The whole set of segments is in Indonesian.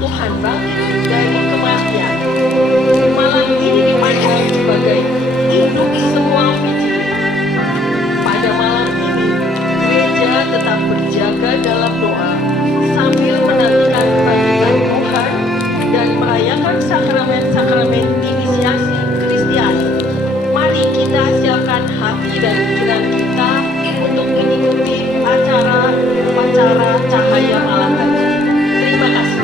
Tuhan bangkit dari kematian. Malam ini dipandang sebagai induk semua biji. Pada malam ini, gereja tetap berjaga dalam doa sambil menantikan kebangkitan Tuhan dan merayakan sakramen-sakramen inisiasi Kristiani. Mari kita siapkan hati dan pikiran kita untuk mengikuti acara upacara cahaya malam hari. Terima kasih.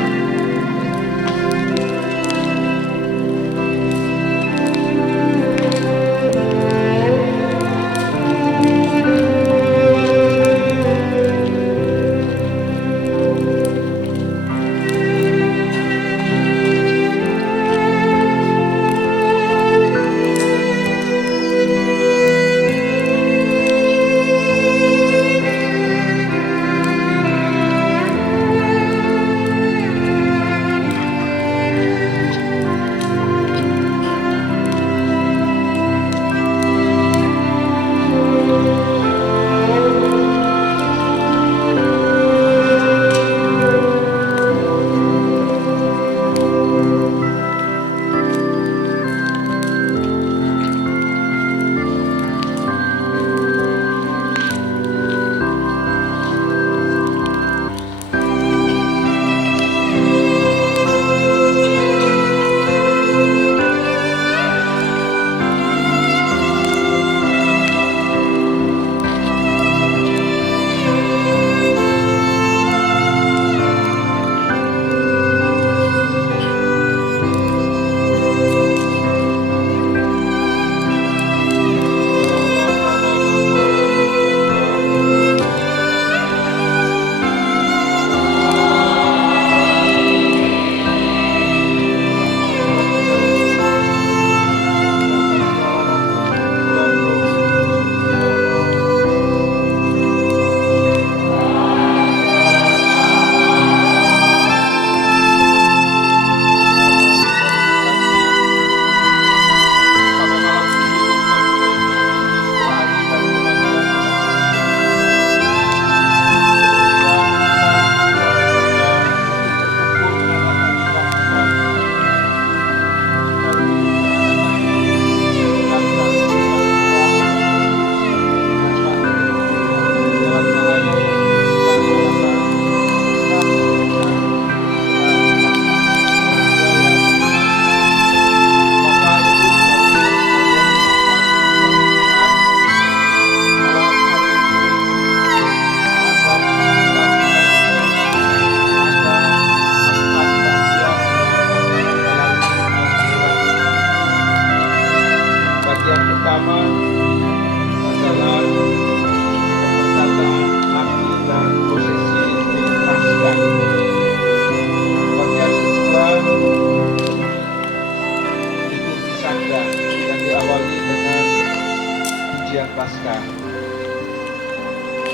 Paskah.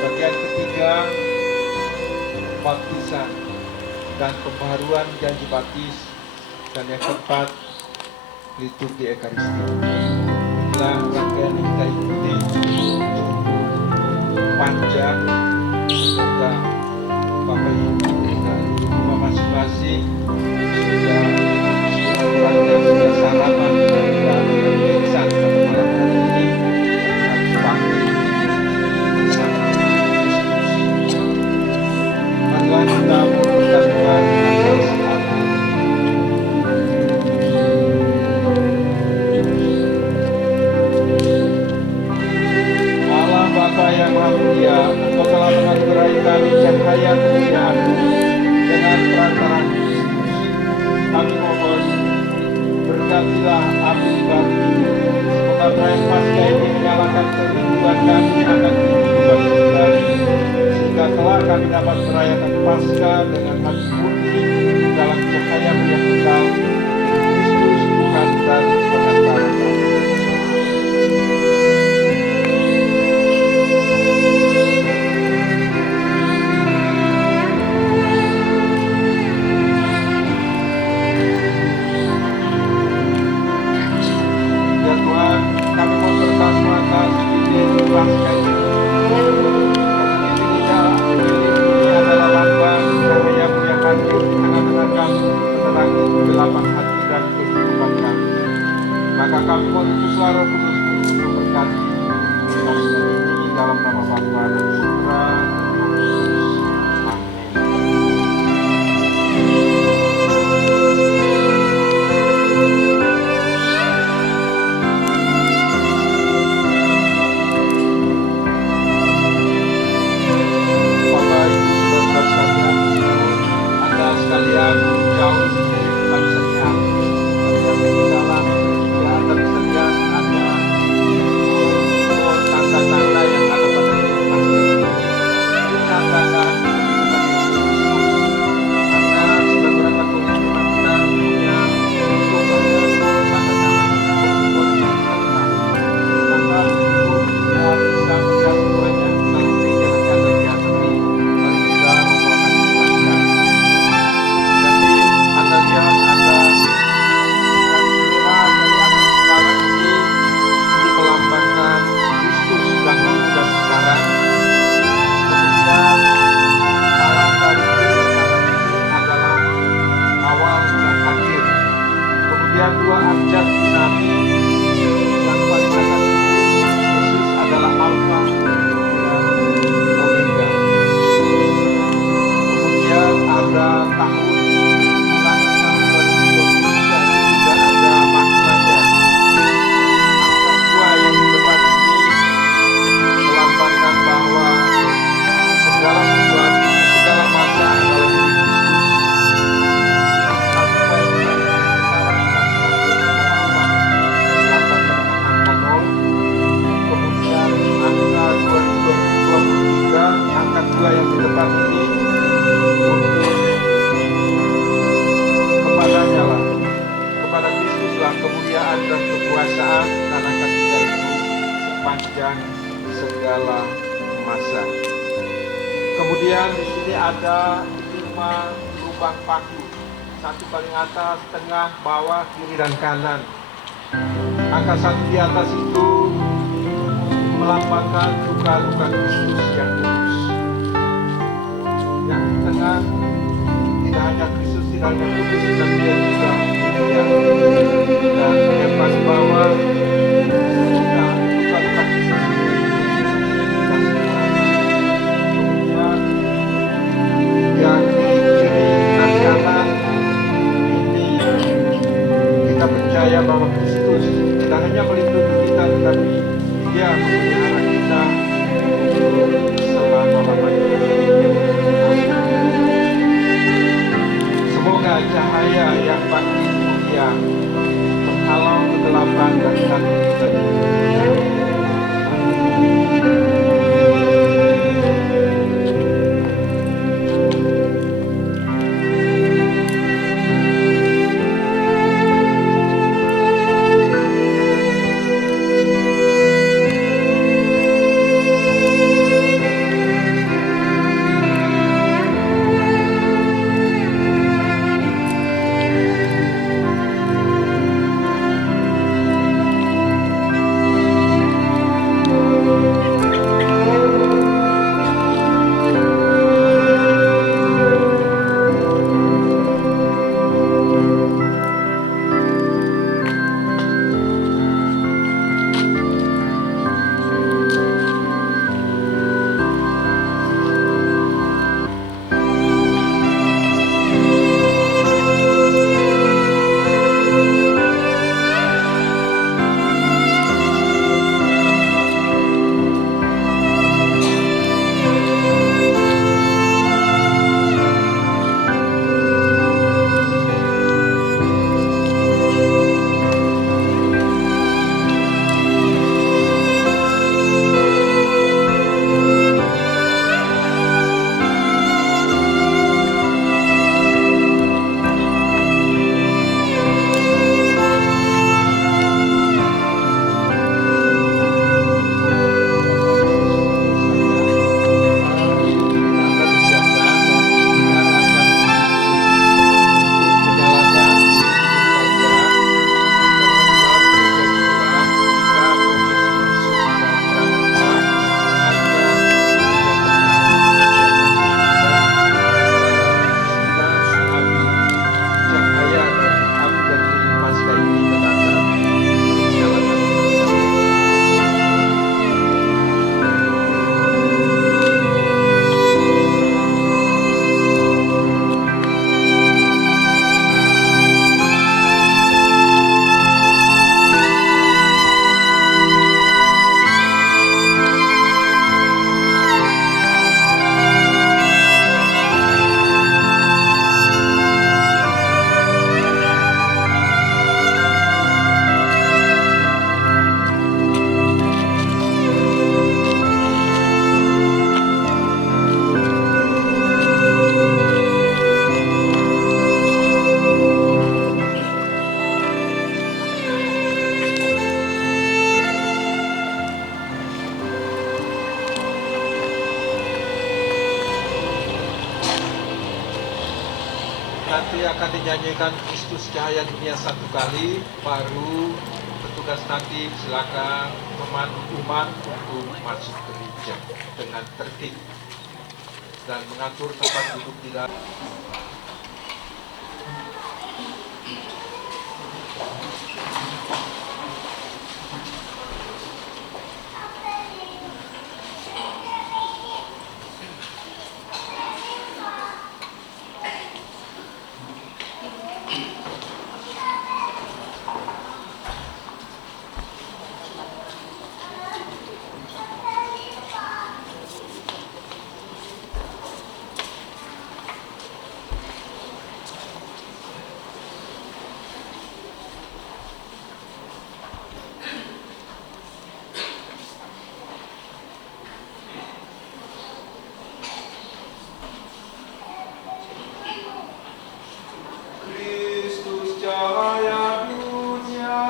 Bagian ketiga, baptisan dan pembaharuan janji baptis, dan yang keempat, liturgi Ekaristi. Inilah rangkaian yang kita ikuti, panjang. Semoga Bapak Ibu dan Bapak masing-masing sudah sarapan dan pemeriksaan pada malam hari ini. Marilah kita memperhatikan Allah Bapa yang Maha Mulia, Engkau telah menganugerahi kami cahaya kemuliaan-Mu dengan perantaraan Kristus. Kami mohon, berkatilah api ibadah ini. Semoga perayaan Paskah ini menyalakan kerinduan kami akan kehidupan kembali, sehingga kelak kami dapat merayakan Paskah dengan hati murni dalam cahaya yang kekal, Kristus Tuhan dan pengantara kami. Ya Tuhan, kami mau berkasih atas ide Paskah ini. Ini adalah lambang cahaya yang hadir di tengah-tengah kami. Maka kami mengutuslah Roh Kudus untuk memberkati perkataan ini dalam nama Bapa dan Putra dan Roh Kudus. Amin. Bapak Ibu saudara sekalian, Anda sekalian jauh kami sekalian, di dalam gereja kami sekalian ada tanda-tanda yang ada pada kehidupan ini. Tanda-tanda kehidupan Yesus. Karena sebagian Katolik kita punya itu banyak tanda-tanda kehidupan yang kita. Maka itu kita bisa melihat semuanya dalam gereja yang ada di atas ini. Paling tidak Romo akan menjelaskan. Jadi Anda lihat ada bendera dari atas kepala ini melambangkan Kristus dahulu dan sekarang. Kemudian salam dari kiri kanan ini adalah awal dan akhir. Kemudian dua abjad Yunani yang paling atas itu Yesus adalah Alfa dan Omega. Kemudian ada tahun ulangan tahun 2023 juga ada maknanya. Angka 2 yang di depan ini melambangkan bahwa segala sesuatu, segala masa adalah milik Kristus. Angka 2 yang sekarang melambangkan angka 0. Kemudian angka 2023, angka 2 yang di depan ini untuk kepadanya lah, kepada Kristus lah kemuliaan dan kekuasaan, dan angka 3 itu sepanjang segala masa. Kemudian di sini ada 5 lubang paku, satu paling atas, tengah, bawah, kiri dan kanan. Angka 1 di atas itu melambangkan luka-luka Kristus yang kudus. Yang di tengah tidak hanya Kristus, tidak hanya kudus, tapi dia juga mulia. Dan yang paling bawah luka-luka Kristus ini kita semua. Kemudian yang di kiri dan kanan ini kita percaya bahwa Kristus tidak hanya melindungi kita, tetapi Dia memelihara kita untuk selama-lamanya. Semoga cahaya yang bagi mulia menghalau kegelapan dan hati kita ini. Nanti akan dinyanyikan Kristus Cahaya Dunia satu kali, baru petugas nanti silakan memandu umat untuk masuk gereja dengan tertib dan mengatur tempat duduk di dalam. Kristus Cahaya Dunia.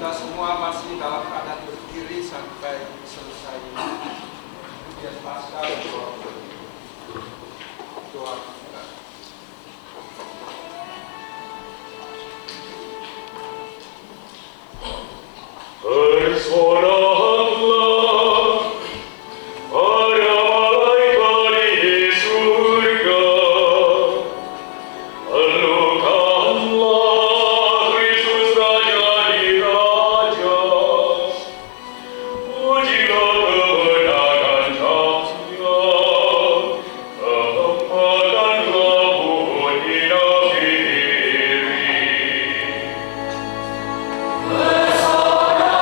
Kita semua masih dalam keadaan berdiri sampai selesai kemudian pasca doa kita. Bersoraklah para malaikat di surga, lalukanlah Kristus Raja di raja, pujilah kebenaran Cahaya, tempatkan kabut inap diri. Bersoraklah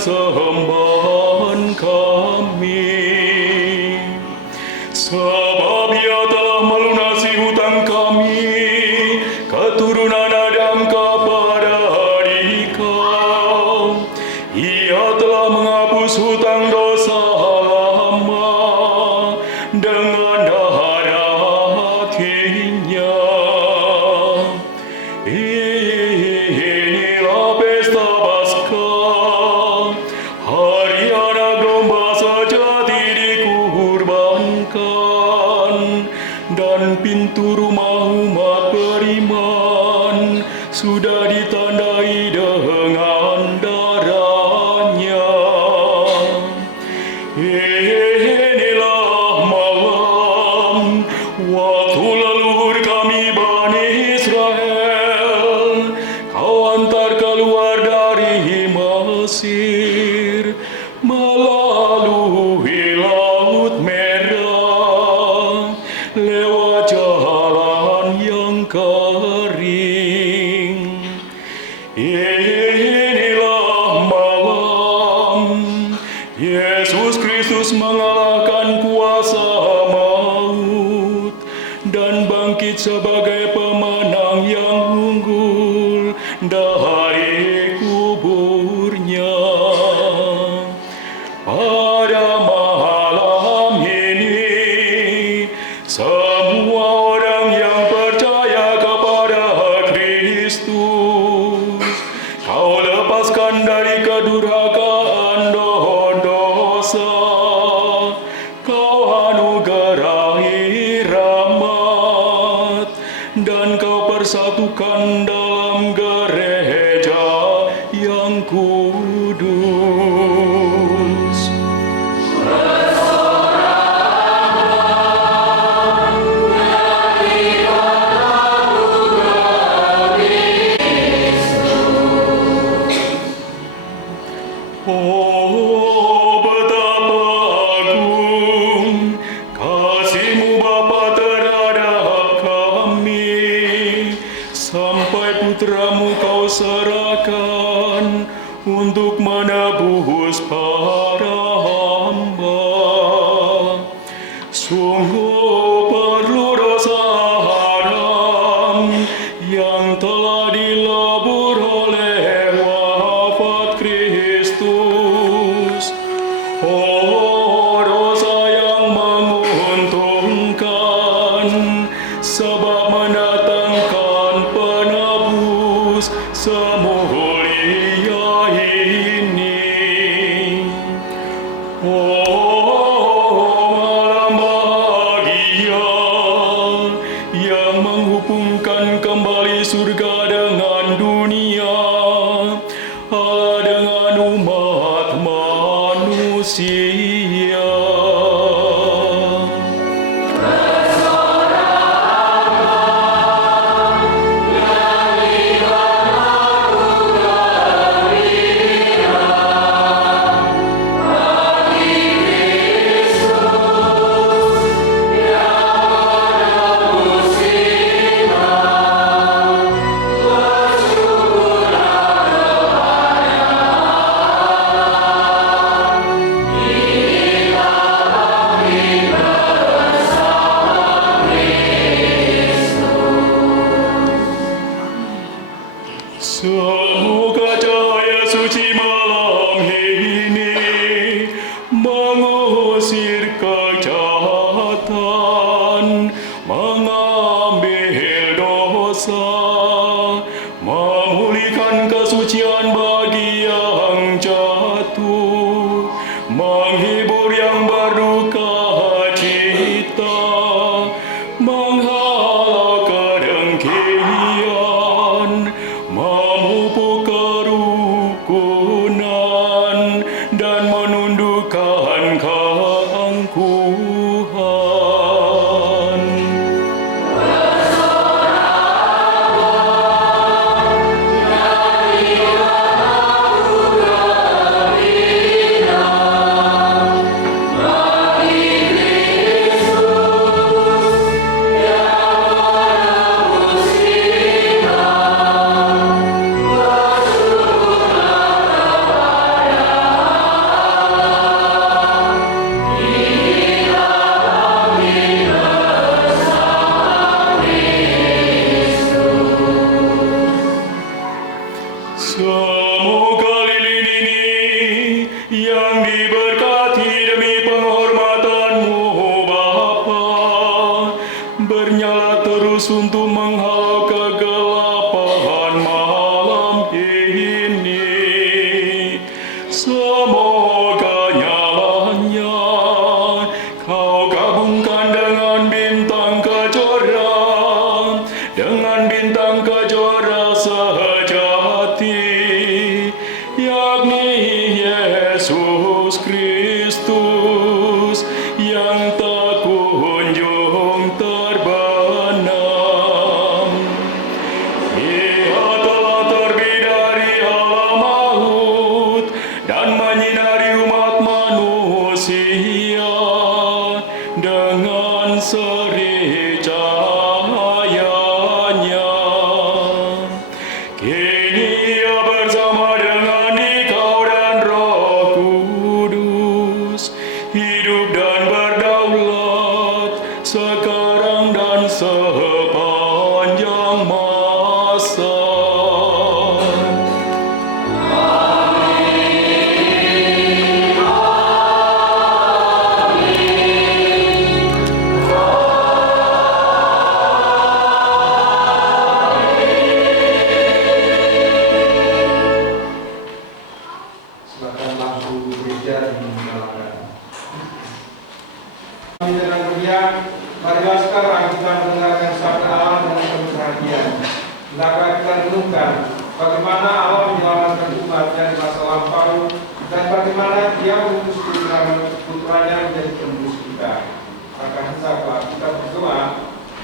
persembahan kami. Sebab Ia telah melunasi hutang kami, keturunan Adam kepada Dikau. Ia telah menghapus hutang dosa lama dengan darah hatinya. Inilah pesta Paskah, hari anak domba sejati dikurbankan, dan pintu rumah umat beriman sudah ditandai dengan darahnya. Inilah malam waktu leluhur kami Bani Israel, Kau antar keluar dari Mesir melalui Laut Merah, lewat jalan yang kering. Inilah malam Yesus Kristus mengalahkan kuasa maut dan bangkit sebagai pemenang yang unggul dari kuburnya. Pada malam ini, semua orang yang percaya kepada Kristus, Kau lepaskan dari kedurhakaan dosa, Kau anugerahi rahmat, dan Kau persatukan dalam gereja yang kudus. Oh, betapa agung kasih-Mu Bapa terhadap kami, sampai Putra-Mu Kau serahkan untuk menebus para hamba. Sungguh perlu dosa haram yang telah dilebur oleh wafat Kristus. Oh, dosa yang menguntungkan, sebab mendatangkan penebus semulia ini. Oh, malam bahagia yang menghubungkan kembali surga dengan dunia, Allah dengan umat manusia. Semoga cahaya suci malam ini mengusir kejahatan, mengambil dosa, memulihkan kesucian bagi yang jatuh, menghibur yang berduka cita, menghalau kedengkian, memupuk kerukunan, dan menundukkan keangkuhan. sejati, yakni Yesus Kristus yang tak kunjung terbenam. Ia telah terbit dari alam maut dan menyinari umat manusia dengan seri cahayanya. Kini ia bersama dengan Dikau dan Roh Kudus, hidup dan berdaulat sekarang dan sepanjang masa. Silakan lampu gereja dinyalakan. Kami dengan berdiam, marilah sekarang kita mendengarkan sabda Allah dengan penuh perhatian. Hendaklah kita renungkan bagaimana Allah menyelamatkan umat dari masa lampau dan bagaimana Dia mengutus putranya menjadi penebus kita. Maka hendaklah kita berdoa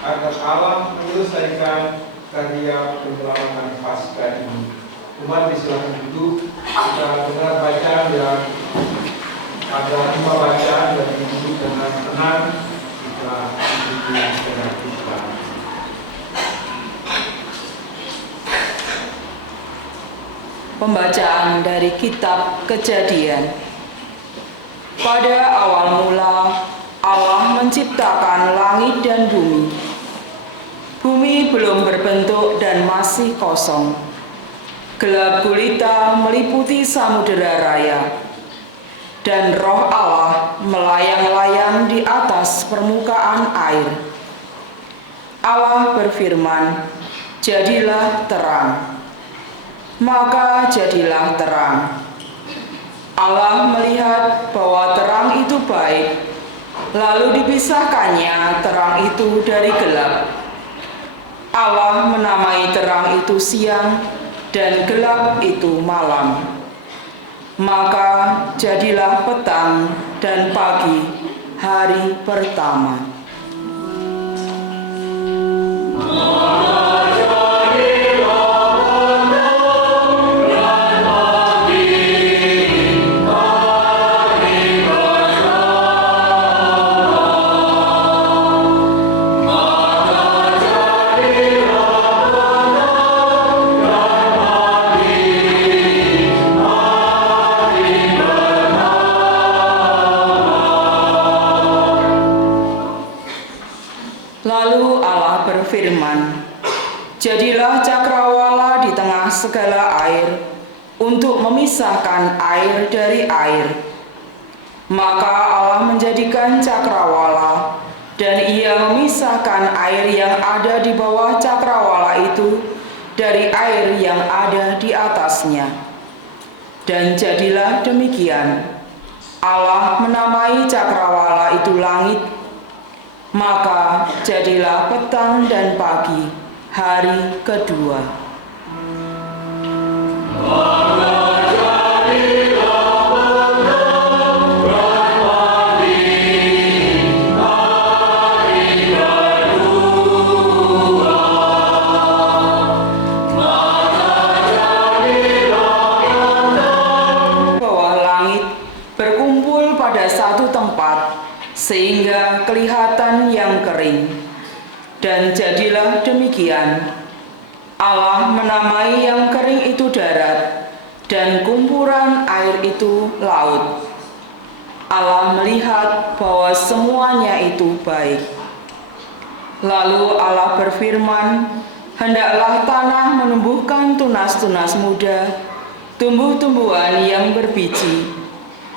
agar Allah menyelesaikan karya penyelamatan Paskah ini. Umat disilakan duduk, kita dengar bacaan yang ada 5 bacaan dan duduk dengan tenang, kita duduk dengan ikhlas. Pembacaan dari Kitab Kejadian. Pada awal mula, Allah menciptakan langit dan bumi. Bumi belum berbentuk dan masih kosong. Gelap gulita meliputi samudera raya, dan Roh Allah melayang-layang di atas permukaan air. Allah berfirman, "Jadilah terang." Maka jadilah terang. Allah melihat bahwa terang itu baik, lalu dipisahkannya terang itu dari gelap. Allah menamai terang itu siang, dan gelap itu malam. Maka jadilah petang dan pagi, hari pertama. Lalu Allah berfirman, "Jadilah cakrawala di tengah segala air untuk memisahkan air dari air." Maka Allah menjadikan cakrawala, dan Ia memisahkan air yang ada di bawah cakrawala itu dari air yang ada di atasnya. Dan jadilah demikian. Allah menamai cakrawala itu langit. Maka jadilah petang dan pagi, hari kedua. Bawah langit berkumpul pada satu tempat, sehingga kelihatan yang kering. Dan jadilah demikian. Allah menamai yang kering itu darat, dan kumpulan air itu laut. Allah melihat bahwa semuanya itu baik. Lalu Allah berfirman, "Hendaklah tanah menumbuhkan tunas-tunas muda, tumbuh-tumbuhan yang berbiji,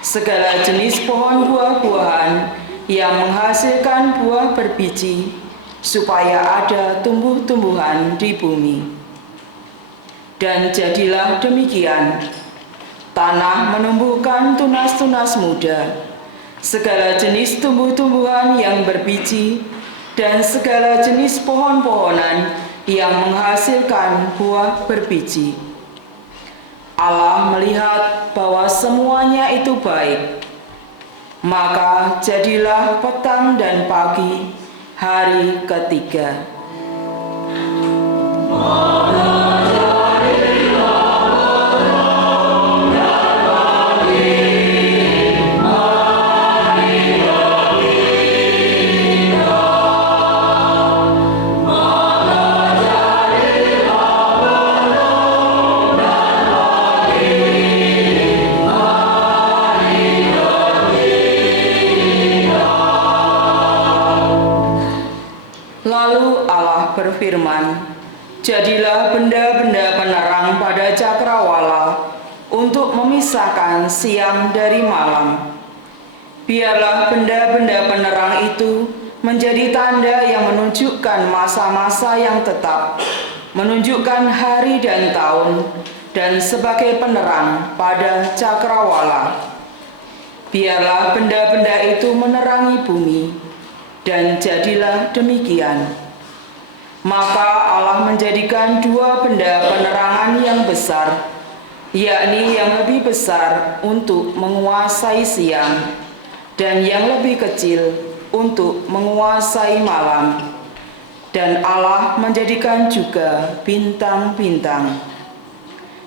segala jenis pohon buah-buahan yang menghasilkan buah berbiji, supaya ada tumbuh-tumbuhan di bumi." Dan jadilah demikian. Tanah menumbuhkan tunas-tunas muda, segala jenis tumbuh-tumbuhan yang berbiji, dan segala jenis pohon-pohonan yang menghasilkan buah berbiji. Allah melihat bahwa semuanya itu baik. Maka jadilah petang dan pagi hari ketiga. Lalu Allah berfirman, "Jadilah benda-benda penerang pada cakrawala untuk memisahkan siang dari malam. Biarlah benda-benda penerang itu menjadi tanda yang menunjukkan masa-masa yang tetap, menunjukkan hari dan tahun, dan sebagai penerang pada cakrawala. Biarlah benda-benda itu menerangi bumi." Dan jadilah demikian. Maka Allah menjadikan dua benda penerangan yang besar, yakni yang lebih besar untuk menguasai siang, dan yang lebih kecil untuk menguasai malam. Dan Allah menjadikan juga bintang-bintang.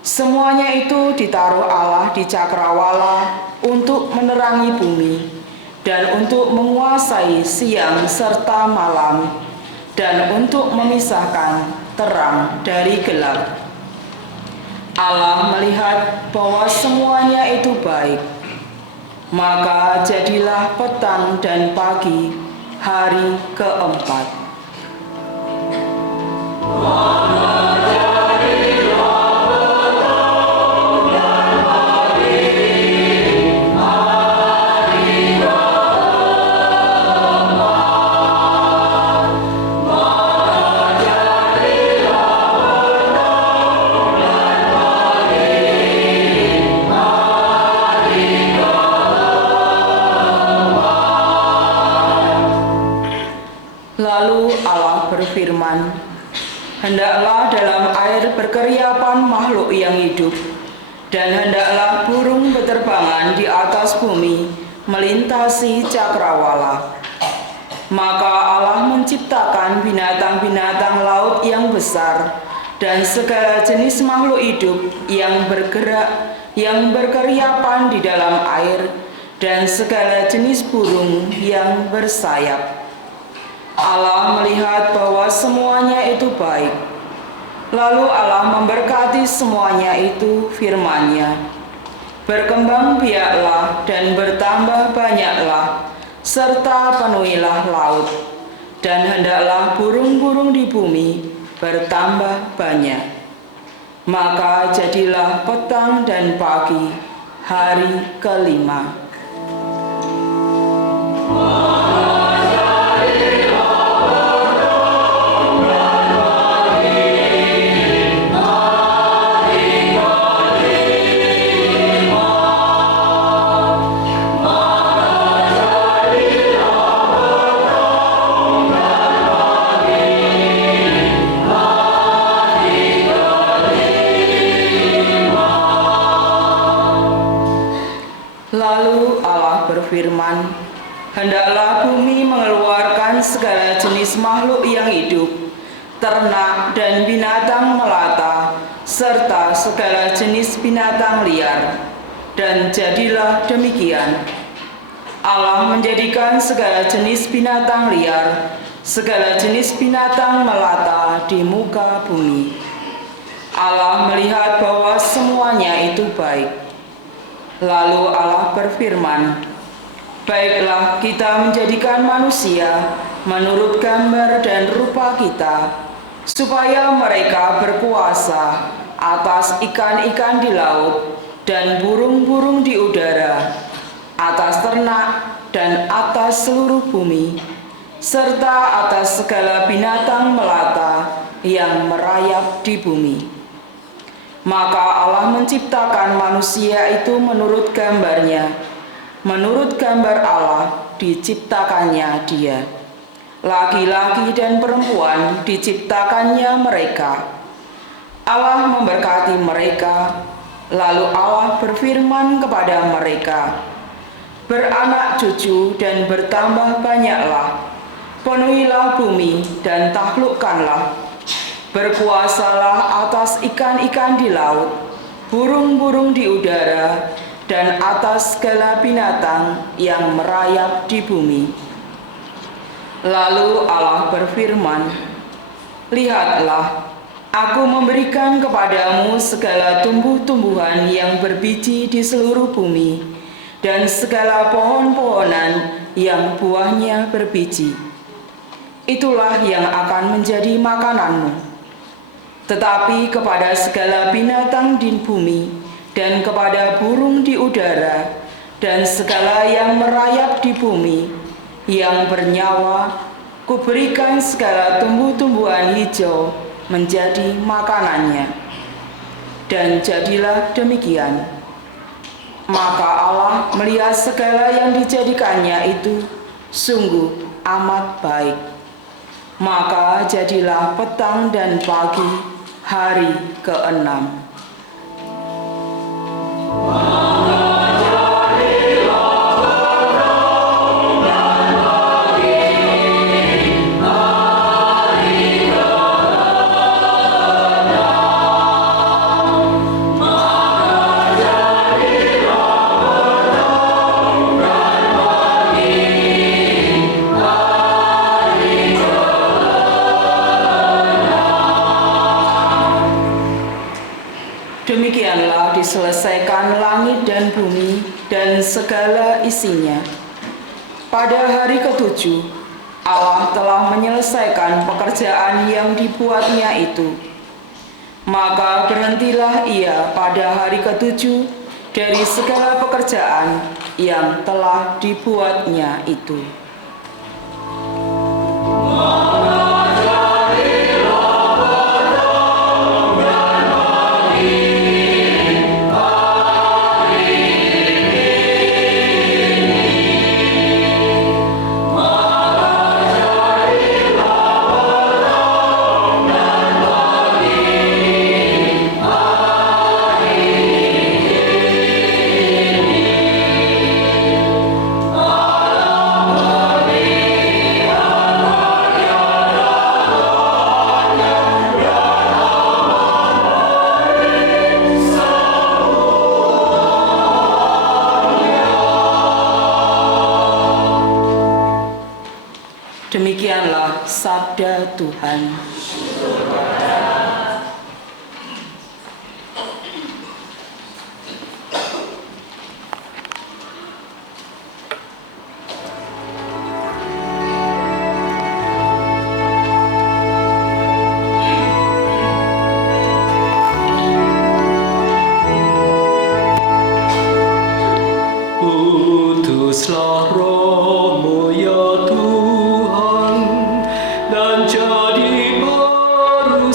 Semuanya itu ditaruh Allah di cakrawala untuk menerangi bumi, dan untuk menguasai siang serta malam, dan untuk memisahkan terang dari gelap. Allah melihat bahwa semuanya itu baik. Maka jadilah petang dan pagi hari keempat. Lalu Allah berfirman, "Hendaklah dalam air berkeriapan makhluk yang hidup, dan hendaklah burung berterbangan di atas bumi melintasi cakrawala." Maka Allah menciptakan binatang-binatang laut yang besar dan segala jenis makhluk hidup yang bergerak, yang berkeriapan di dalam air, dan segala jenis burung yang bersayap. Allah melihat bahwa semuanya itu baik. Lalu Allah memberkati semuanya itu firman-Nya, "Berkembang biaklah dan bertambah banyaklah, serta penuhilah laut, dan hendaklah burung-burung di bumi bertambah banyak." Maka jadilah petang dan pagi hari kelima. Lalu Allah berfirman, "Hendaklah bumi mengeluarkan segala jenis makhluk yang hidup, ternak dan binatang melata, serta segala jenis binatang liar." Dan jadilah demikian. Allah menjadikan segala jenis binatang liar, segala jenis binatang melata di muka bumi. Allah melihat bahwa semuanya itu baik. Lalu Allah berfirman, "Baiklah kita menjadikan manusia menurut gambar dan rupa kita, supaya mereka berkuasa atas ikan-ikan di laut dan burung-burung di udara, atas ternak dan atas seluruh bumi, serta atas segala binatang melata yang merayap di bumi." Maka Allah menciptakan manusia itu menurut gambar-Nya. Menurut gambar Allah diciptakannya dia. laki-laki dan perempuan diciptakannya mereka. Allah memberkati mereka, lalu Allah berfirman kepada mereka, "Beranak cucu dan bertambah banyaklah, penuhilah bumi dan taklukkanlah, berkuasalah atas ikan-ikan di laut, burung-burung di udara, dan atas segala binatang yang merayap di bumi." Lalu Allah berfirman, "Lihatlah, Aku memberikan kepadamu segala tumbuh-tumbuhan yang berbiji di seluruh bumi, dan segala pohon-pohonan yang buahnya berbiji. Itulah yang akan menjadi makananmu. Tetapi kepada segala binatang di bumi, dan kepada burung di udara, dan segala yang merayap di bumi, yang bernyawa, kuberikan segala tumbuh-tumbuhan hijau menjadi makanannya." Dan jadilah demikian. Maka Allah melihat segala yang dijadikannya itu sungguh amat baik. Maka jadilah petang dan pagi, hari ke-6. Demikianlah diselesaikan langit dan bumi dan segala isinya. Pada hari ke-7, Allah telah menyelesaikan pekerjaan yang dibuatnya itu. Maka berhentilah Ia pada hari ke-7 dari segala pekerjaan yang telah dibuatnya itu. Demikianlah sabda Tuhan. Utuslah Roh-Mu ya Tuhan, dan jadi baru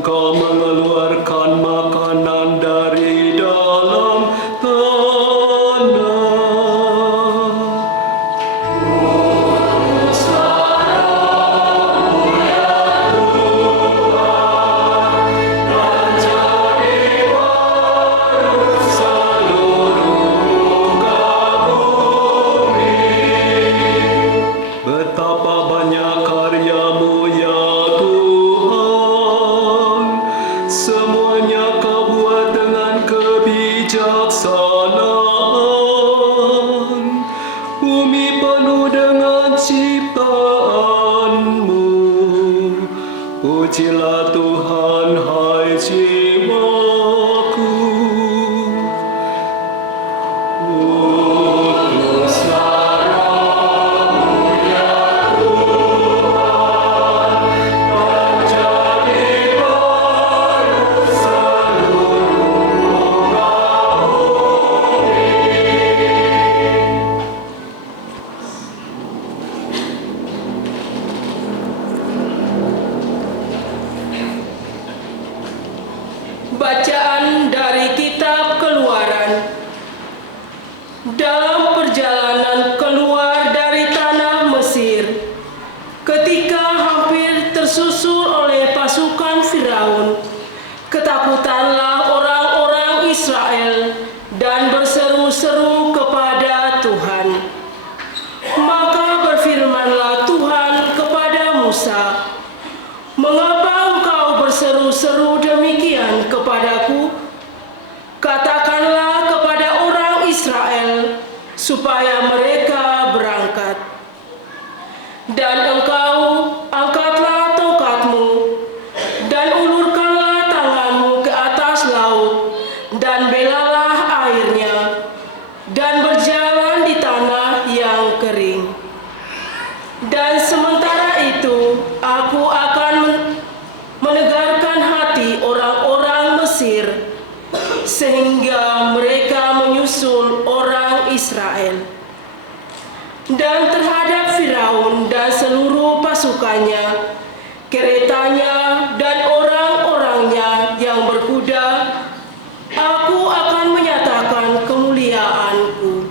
Engkau mengeluarkan makanan dari dalam tanah. Betapa banyak karyamu ya Tuhan, semuanya Kau buat dengan kebijaksanaan. Bumi penuh dengan ciptaan-Mu. Pujilah Tuhan, hai jiwaku. Bacaan dari Kitab Keluaran. Dalam perjalanan keluar dari tanah Mesir, ketika hampir tersusul oleh pasukan Firaun, ketakutanlah orang-orang Israel dan berseru-seru kepada Tuhan. Maka berfirmanlah Tuhan kepada Musa, "Mengapa engkau berseru-seru demikian kepadaku? Katakanlah kepada orang Israel supaya mereka berangkat. Dan engkau angkatlah tongkatmu dan ulurkanlah tanganmu ke atas laut dan belalah airnya dan berjalan di tanah yang kering. Dan sementara itu aku akan menegarkan hati orang-orang Mesir sehingga mereka menyusul orang Israel. Dan terhadap Firaun dan seluruh pasukannya, keretanya dan orang-orangnya yang berkuda, aku akan menyatakan kemuliaanku.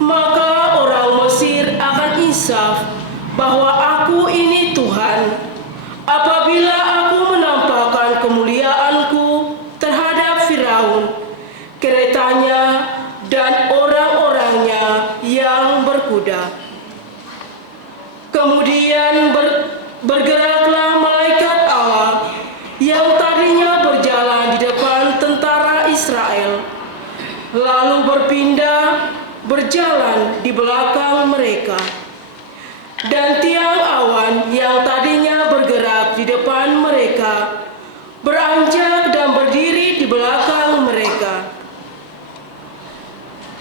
Maka orang Mesir akan insaf bahwa aku ini Tuhan, apabila aku menampakkan kemuliaanku terhadap Firaun, keretanya dan orang-orangnya yang berkuda." Kemudian bergeraklah malaikat Allah yang tadinya berjalan di depan tentara Israel, lalu berpindah berjalan di belakang mereka. Dan tiang awan yang tadinya bergerak di depan mereka beranjak dan berdiri di belakang mereka.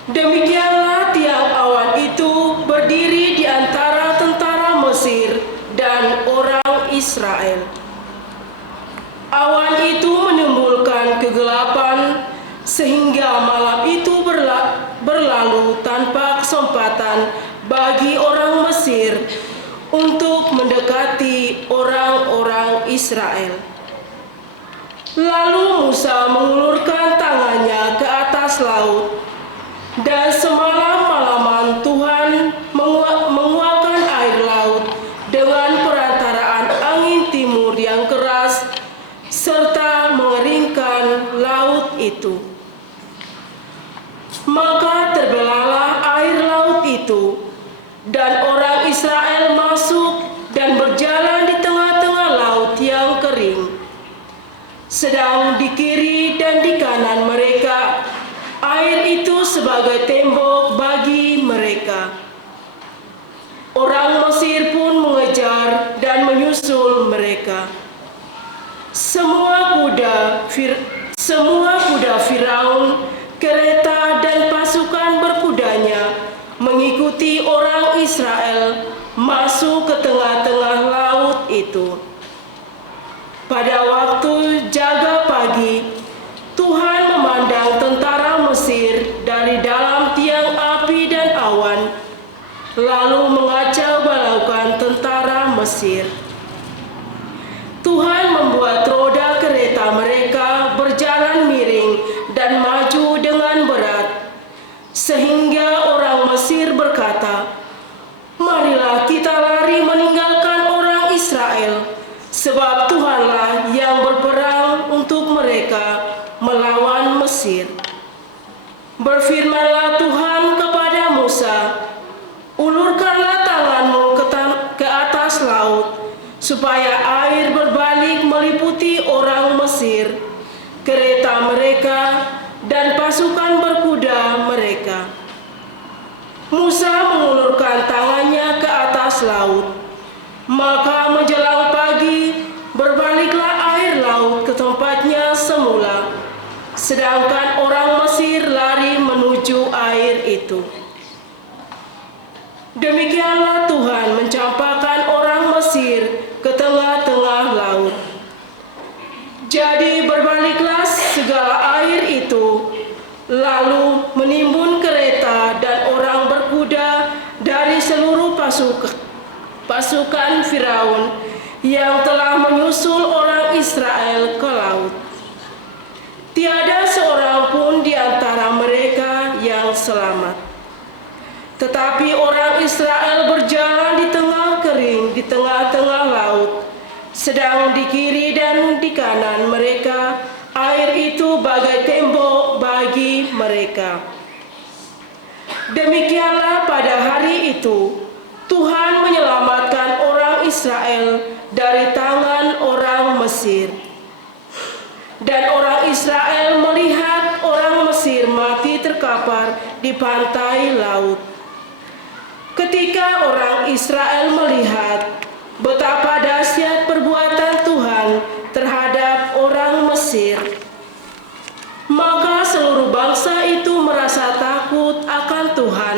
Demikianlah tiang awan itu berdiri di antara tentara Mesir dan orang Israel. Awan itu menimbulkan kegelapan sehingga malam itu berlalu tanpa kesempatan bagi orang Mesir untuk mendekati orang-orang Israel. Lalu Musa mengulurkan tangannya ke atas laut, dan semalam-malaman Tuhan menguapkan air laut dengan perantaraan angin timur yang keras, serta mengeringkan laut itu. Maka terbelahlah air laut itu, dan orang Israel masuk dan berjalan di tengah-tengah laut yang kering. Sedang di kiri dan di kanan mereka, air itu sebagai tembok bagi mereka. Orang Mesir pun mengejar dan menyusul mereka. Semua kuda Firaun, kereta dan pasukan berkudanya mengikuti orang Israel masuk ke tengah-tengah laut itu. Pada waktu jaga pagi, Tuhan memandang tentara Mesir dari dalam tiang api dan awan, lalu mengacau balaukan tentara Mesir. Tuhan membuat Mesir. Berfirmanlah Tuhan kepada Musa, "Ulurkanlah tanganmu ke atas laut, supaya air berbalik meliputi orang Mesir, kereta mereka, dan pasukan berkuda mereka." Musa mengulurkan tangannya ke atas laut, maka menjelang pagi berbaliklah air laut ke tempatnya semula, sedangkan orang Mesir lari menuju air itu. Demikianlah Tuhan mencampakkan orang Mesir ke tengah-tengah laut. Jadi berbaliklah segala air itu, lalu menimbun kereta dan orang berkuda dari seluruh pasukan Firaun yang telah menyusul orang Israel ke laut. Tiada seorang pun di antara mereka yang selamat. Tetapi orang Israel berjalan di tengah kering, di tengah-tengah laut, sedang di kiri dan di kanan mereka air itu bagai tembok bagi mereka. Demikianlah pada hari itu Tuhan menyelamatkan orang Israel dari tangan orang Mesir. Dan orang Israel melihat orang Mesir mati terkapar di pantai laut. Ketika orang Israel melihat betapa dahsyat perbuatan Tuhan terhadap orang Mesir, maka seluruh bangsa itu merasa takut akan Tuhan.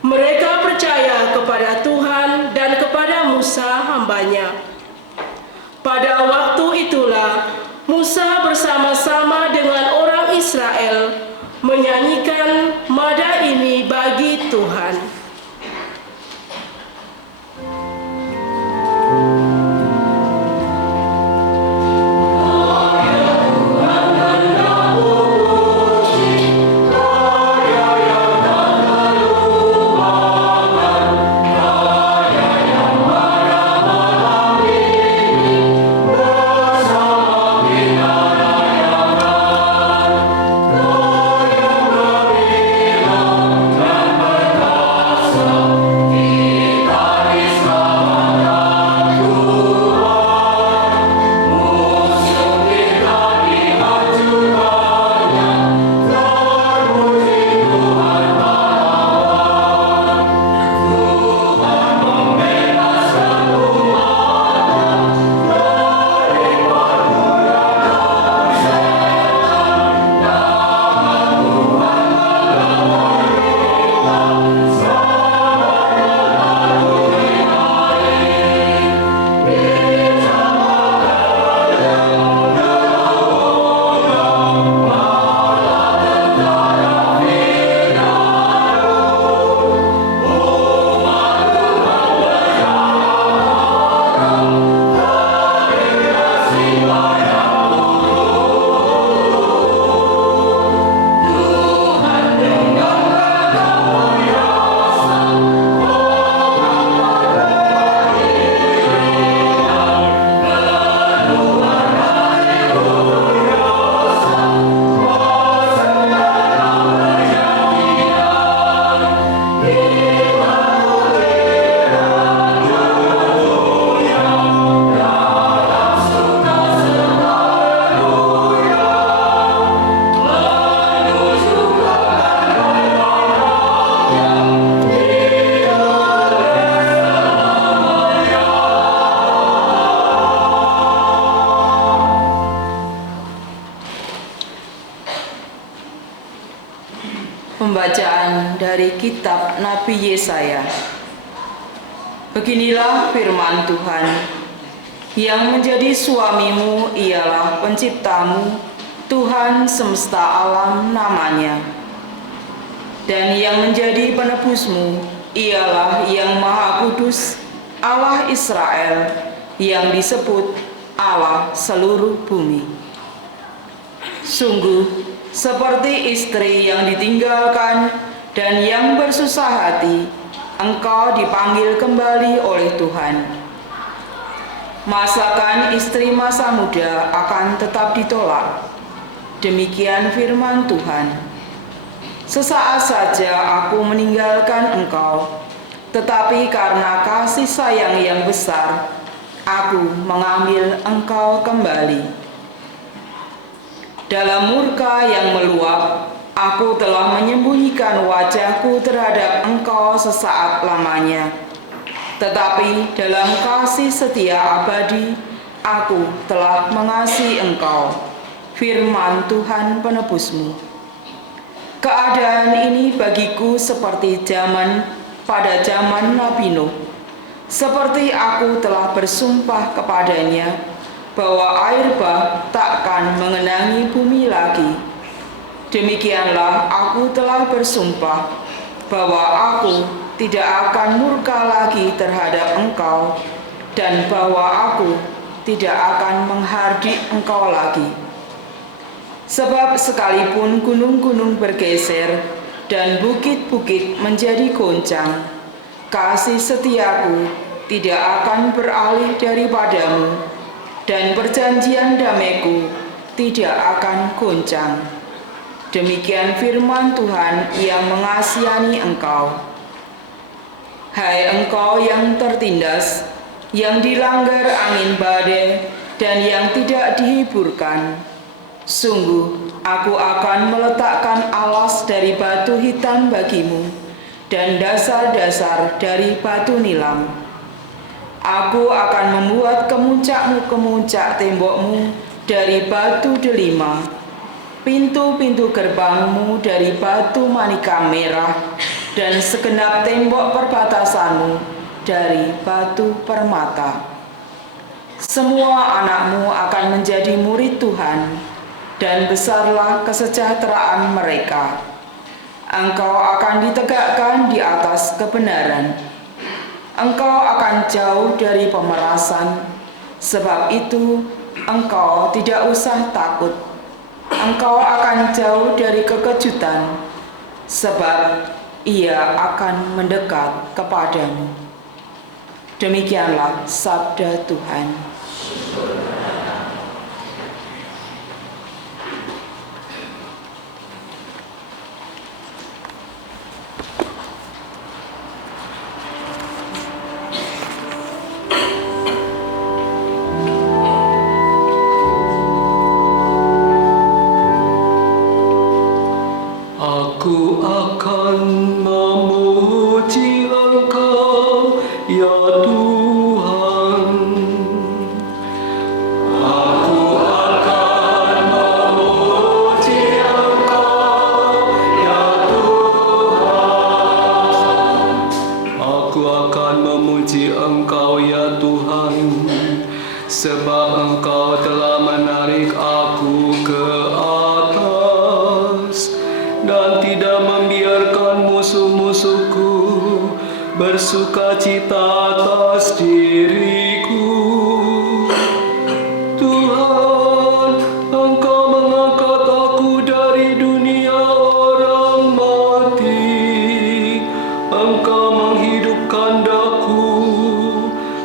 Mereka percaya kepada Tuhan dan kepada Musa hamba-Nya. Pada waktu itulah Musa bersama-sama dengan orang Israel menyanyikan nada ini bagi Tuhan. Pembacaan dari kitab Nabi Yesaya. Beginilah firman Tuhan, yang menjadi suamimu ialah penciptamu, Tuhan semesta alam namanya. Dan yang menjadi penebusmu ialah yang Maha Kudus, Allah Israel, yang disebut Allah seluruh bumi. Sungguh, seperti istri yang ditinggalkan dan yang bersusah hati, engkau dipanggil kembali oleh Tuhan. Masakan istri masa muda akan tetap ditolak, Demikian firman Tuhan. Sesaat saja aku meninggalkan engkau, tetapi karena kasih sayang yang besar, aku mengambil engkau kembali. Dalam murka yang meluap, aku telah menyembunyikan wajahku terhadap engkau sesaat lamanya. Tetapi dalam kasih setia abadi, aku telah mengasihi engkau. Firman Tuhan penebusmu. Keadaan ini bagiku seperti pada zaman Nabi Nuh. Seperti aku telah bersumpah kepadanya bahwa air bah takkan mengenangi bumi lagi. Demikianlah aku telah bersumpah bahwa aku tidak akan murka lagi terhadap engkau dan bahwa aku tidak akan menghardik engkau lagi. Sebab sekalipun gunung-gunung bergeser dan bukit-bukit menjadi goncang, kasih setiaku tidak akan beralih daripadamu, dan perjanjian damaiku tidak akan goncang. Demikian firman Tuhan yang mengasihani engkau. Hai engkau yang tertindas, yang dilanggar angin badai, dan yang tidak dihiburkan, sungguh aku akan meletakkan alas dari batu hitam bagimu, dan dasar-dasar dari batu nilam. Aku akan membuat kemuncak tembokmu dari batu delima, pintu-pintu gerbangmu dari batu manika merah, dan segenap tembok perbatasanmu dari batu permata. Semua anakmu akan menjadi murid Tuhan, dan besarlah kesejahteraan mereka. Engkau akan ditegakkan di atas kebenaran. Engkau akan jauh dari pemerasan, sebab itu engkau tidak usah takut. Engkau akan jauh dari kekejutan, sebab ia akan mendekat kepadamu. Demikianlah sabda Tuhan. Aku akan memuji Engkau, ya Tuhan. Aku akan memuji Engkau, ya Tuhan. Aku akan memuji Engkau, ya Tuhan, sebab Engkau telah menarik aku ke atas dan tidak membiarkan musuh-musuhku bersukacita atas diriku. Tuhan, Engkau mengangkat aku dari dunia orang mati. Engkau menghidupkan daku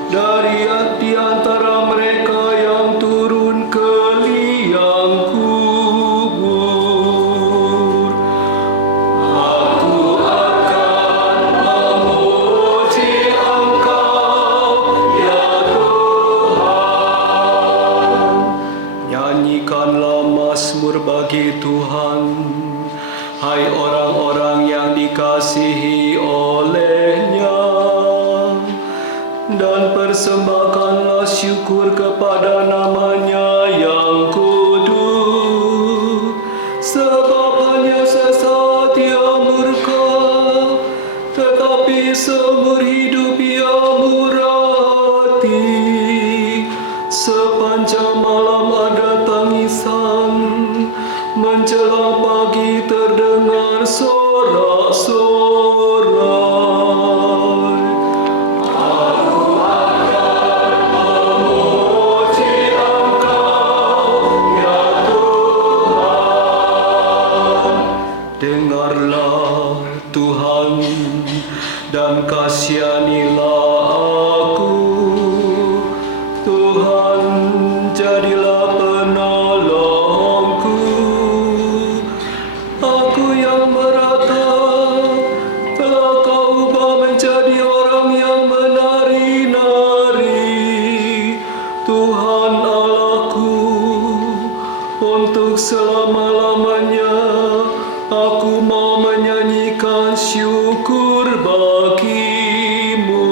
dari di antara mereka yang turun ke liang kubur. Aku akan memuji Engkau, ya Tuhan. Nyanyikanlah mazmur bagi Tuhan, hai orang-orang yang dikasihi oleh-Nya, dan persembahkanlah syukur kepada nama-Nya yang kudus, sebab hanya sesaat Ia murka, tetapi seumur hidup Ia murah hati. Sepanjang malam ada tangisan, menjelang pagi terdengar sorak-sorai. Aku akan memuji Engkau, untuk selama-lamanya aku mau menyanyikan syukur bagimu.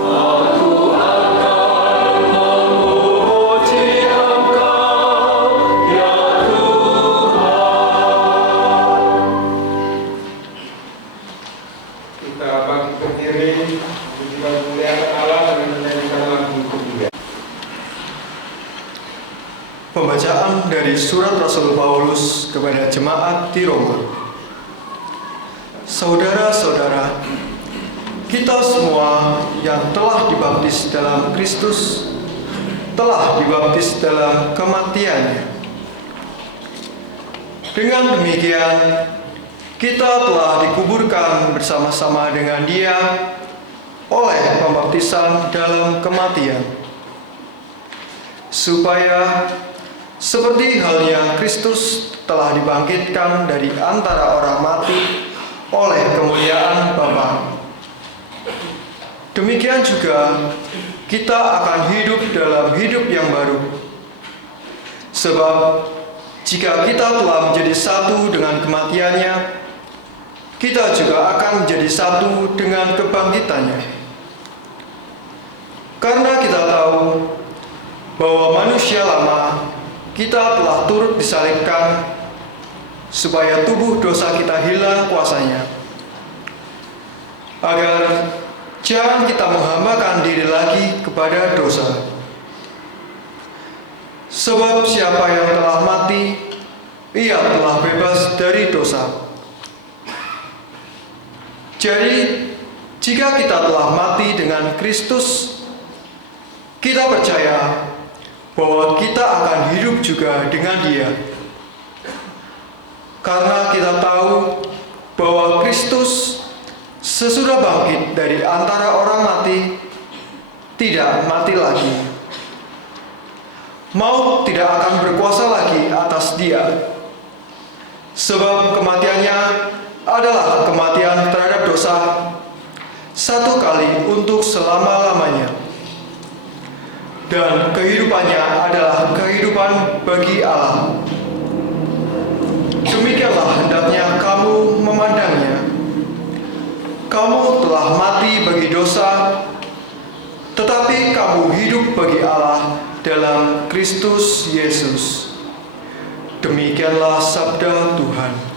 Aku akan memuji Engkau, ya Tuhan. Kita bangkit berdiri, puji dan muliakan Allah dengan menyanyikan lagu ketiga. Pembacaan dari surat Rasul Paulus kepada jemaat di Roma. Saudara-saudara, kita semua yang telah dibaptis dalam Kristus telah dibaptis dalam kematiannya. Dengan demikian, kita telah dikuburkan bersama-sama dengan Dia oleh pembaptisan dalam kematian, supaya seperti halnya Kristus telah dibangkitkan dari antara orang mati oleh kemuliaan Bapa, demikian juga kita akan hidup dalam hidup yang baru. Sebab jika kita telah menjadi satu dengan kematiannya, kita juga akan menjadi satu dengan kebangkitannya. Karena kita tahu bahwa manusia lama kita telah turut disalibkan supaya tubuh dosa kita hilang kuasanya, agar jangan kita menghambakan diri lagi kepada dosa. Sebab siapa yang telah mati, ia telah bebas dari dosa. Jadi, jika kita telah mati dengan Kristus, kita percaya bahwa kita akan hidup juga dengan Dia. Karena kita tahu bahwa Kristus sesudah bangkit dari antara orang mati, tidak mati lagi. Maut tidak akan berkuasa lagi atas Dia. Sebab kematiannya adalah kematian terhadap dosa, satu kali untuk selama-lamanya. Dan kehidupannya adalah kehidupan bagi Allah. Demikianlah hendaknya kamu memandangnya. Kamu telah mati bagi dosa, tetapi kamu hidup bagi Allah dalam Kristus Yesus. Demikianlah sabda Tuhan.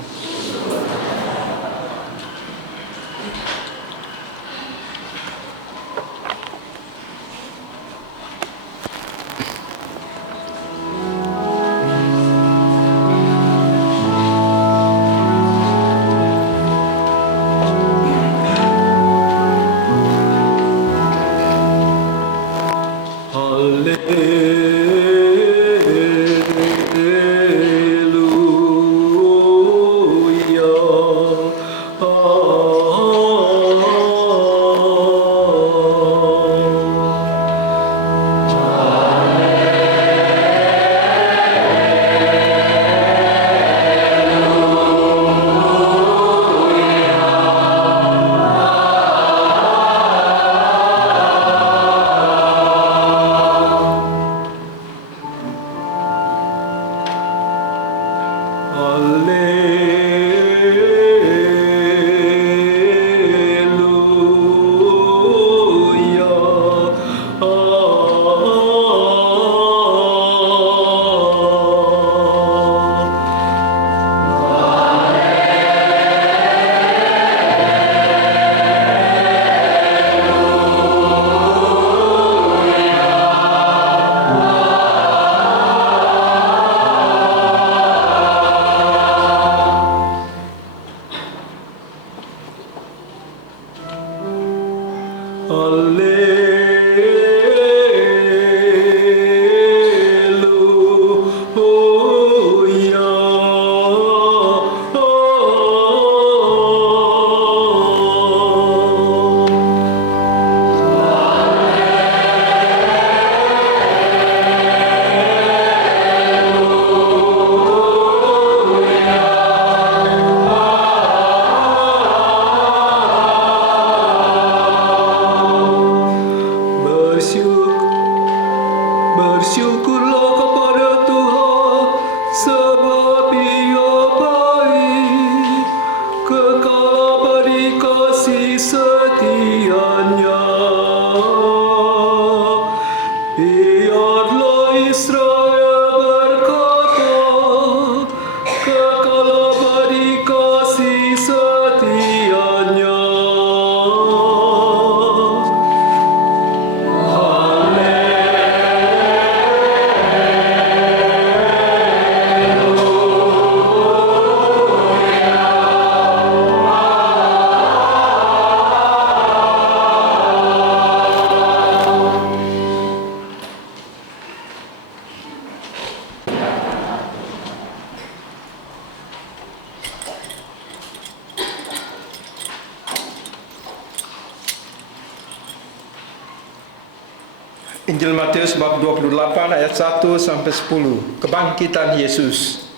Injil Matius bab 28 ayat 1 sampai 10. Kebangkitan Yesus.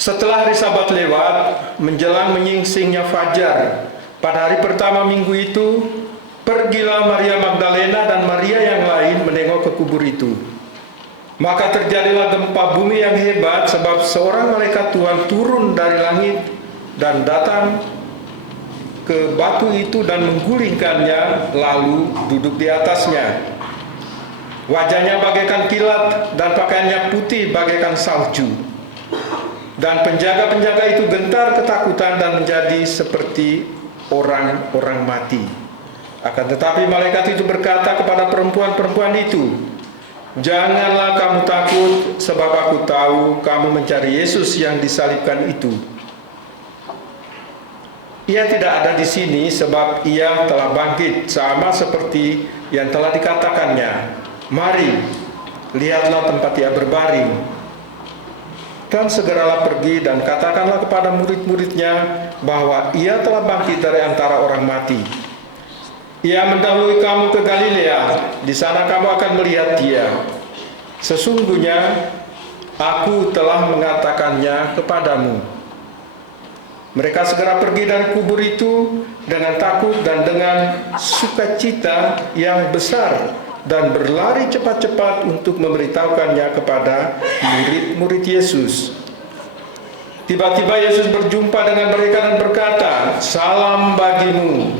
Setelah hari Sabat lewat, menjelang menyingsingnya fajar, pada hari pertama minggu itu, pergilah Maria Magdalena dan Maria yang lain menengok ke kubur itu. Maka terjadilah gempa bumi yang hebat, sebab seorang malaikat Tuhan turun dari langit dan datang ke batu itu dan menggulingkannya, lalu duduk di atasnya. Wajahnya bagaikan kilat dan pakaiannya putih bagaikan salju. Dan penjaga-penjaga itu gentar ketakutan dan menjadi seperti orang-orang mati. Akan tetapi malaikat itu berkata kepada perempuan-perempuan itu, "Janganlah kamu takut, sebab aku tahu kamu mencari Yesus yang disalibkan itu. Ia tidak ada di sini, sebab ia telah bangkit, sama seperti yang telah dikatakannya. Mari, lihatlah tempat ia berbaring. Dan segeralah pergi dan katakanlah kepada murid-muridnya bahwa ia telah bangkit dari antara orang mati. Ia mendahului kamu ke Galilea, di sana kamu akan melihat dia. Sesungguhnya aku telah mengatakannya kepadamu." Mereka segera pergi dari kubur itu dengan takut dan dengan sukacita yang besar, dan berlari cepat-cepat untuk memberitahukannya kepada murid-murid Yesus. Tiba-tiba Yesus berjumpa dengan mereka dan berkata, "Salam bagimu."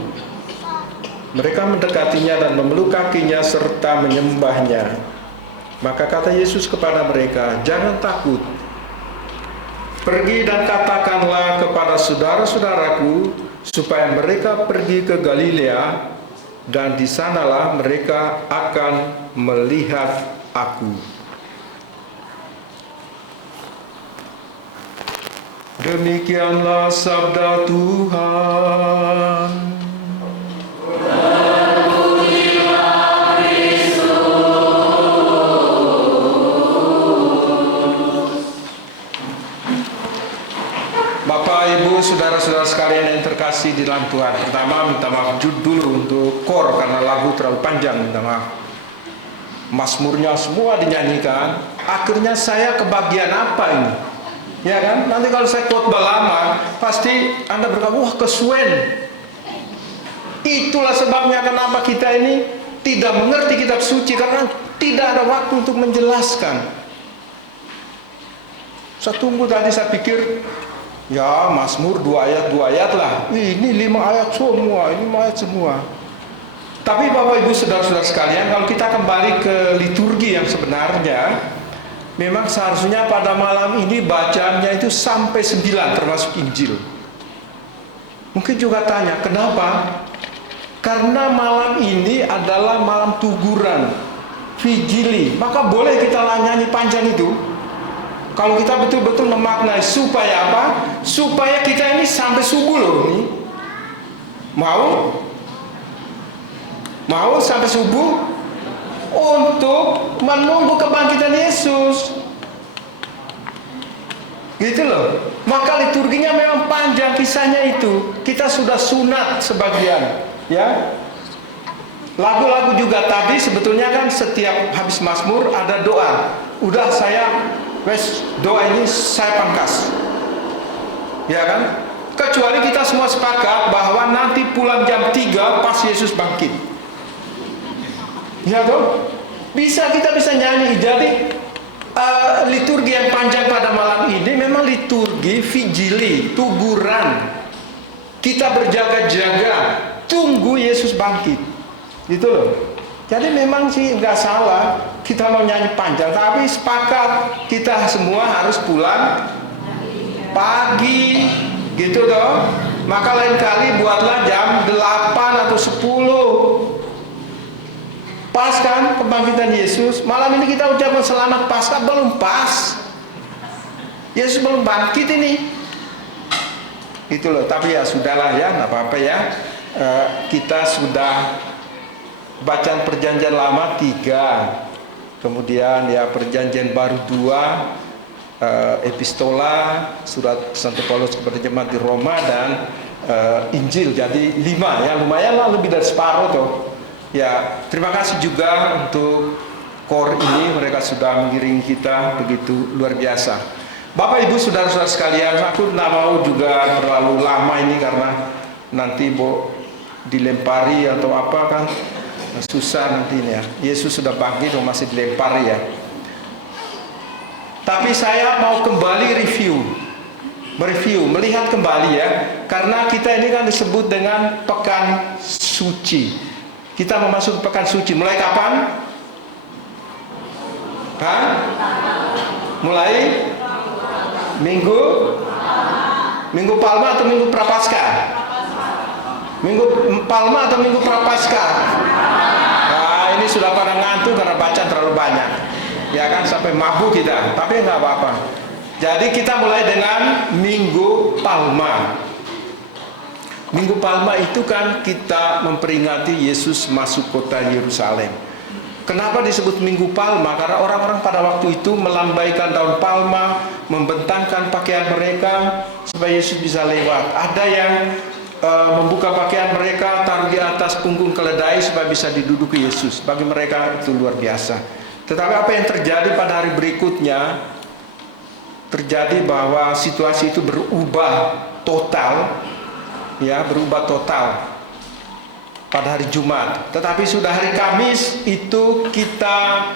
Mereka mendekatinya dan memeluk kakinya serta menyembahnya. Maka kata Yesus kepada mereka, "Jangan takut. Pergi dan katakanlah kepada saudara-saudaraku supaya mereka pergi ke Galilea, dan di sanalah mereka akan melihat aku." Demikianlah sabda Tuhan. Bapak, Ibu, saudara-saudara sekalian yang terkasih di dalam Tuhan. Pertama, minta maaf dulu untuk kor karena lagu terlalu panjang, minta maaf. Mazmurnya semua dinyanyikan, akhirnya saya kebagian apa ini? Ya kan? Nanti kalau saya khotbah lama, pasti Anda berkata, "Wah, kesuwen." Itulah sebabnya kenapa kita ini tidak mengerti kitab suci, karena tidak ada waktu untuk menjelaskan. Saya tunggu tadi, saya pikir, ya Mazmur 2 ayat lah. Ini 5 ayat semua, ini 5 ayat semua. Tapi Bapak Ibu saudara-saudara sekalian, kalau kita kembali ke liturgi yang sebenarnya, memang seharusnya pada malam ini bacaannya itu sampai 9 termasuk Injil. Mungkin juga tanya, kenapa? Karena malam ini adalah malam tuguran, vigili. Maka boleh kita nyanyi panjang itu. Kalau kita betul-betul memaknai supaya apa? Supaya kita ini sampai subuh loh ini. Mau sampai subuh untuk menunggu kebangkitan Yesus. Gitu loh. Maka liturginya memang panjang kisahnya itu. Kita sudah sunat sebagian, ya. Lagu-lagu juga tadi sebetulnya kan setiap habis Mazmur ada doa. Udah doa ini saya pangkas. Ya kan? Kecuali kita semua sepakat bahwa nanti pulang jam 3 pas Yesus bangkit. Ya toh? Kita bisa nyanyi. Jadi liturgi yang panjang pada malam ini memang liturgi vigili, tuguran. Kita berjaga-jaga tunggu Yesus bangkit. Gitu loh. Jadi memang sih nggak salah kita mau nyanyi panjang, tapi sepakat kita semua harus pulang pagi, gitu toh. Maka lain kali buatlah jam 8 atau 10. Pas kan kebangkitan Yesus. Malam ini kita ucapkan selamat Paskah, belum pas. Yesus belum bangkit ini. Gitu loh. Tapi ya sudahlah ya, nggak apa-apa ya. Kita sudah bacaan perjanjian lama 3, kemudian ya perjanjian baru 2, epistola, surat Santo Paulus kepada jemaat di Roma, dan Injil. Jadi 5 ya, lumayan lah, lebih dari separuh tuh. Ya, terima kasih juga untuk KOR ini, mereka sudah mengiringi kita begitu luar biasa. Bapak Ibu saudara-saudara sekalian, aku tidak mau juga terlalu lama ini karena nanti dilempari atau apa kan susah nantinya. Yesus sudah bangkit masih dilempari ya. Tapi saya mau kembali mereview, melihat kembali ya, karena kita ini kan disebut dengan pekan suci. Kita memasuki pekan suci mulai kapan? Mulai Minggu Palma atau Minggu Prapaskah? Minggu Palma atau Minggu Prapaskah? Nah, ini sudah pada ngantuk karena baca terlalu banyak. Ya kan, sampai mabuk kita, tapi nggak apa-apa. Jadi kita mulai dengan Minggu Palma. Minggu Palma itu kan kita memperingati Yesus masuk kota Yerusalem. Kenapa disebut Minggu Palma? Karena orang-orang pada waktu itu melambaikan daun palma, membentangkan pakaian mereka supaya Yesus bisa lewat. Ada yang membuka pakaian mereka, taruh di atas punggung keledai supaya bisa diduduki Yesus. Bagi mereka itu luar biasa. Tetapi apa yang terjadi pada hari berikutnya? Terjadi bahwa situasi itu berubah total. Ya, berubah total pada hari Jumat. Tetapi sudah hari Kamis itu kita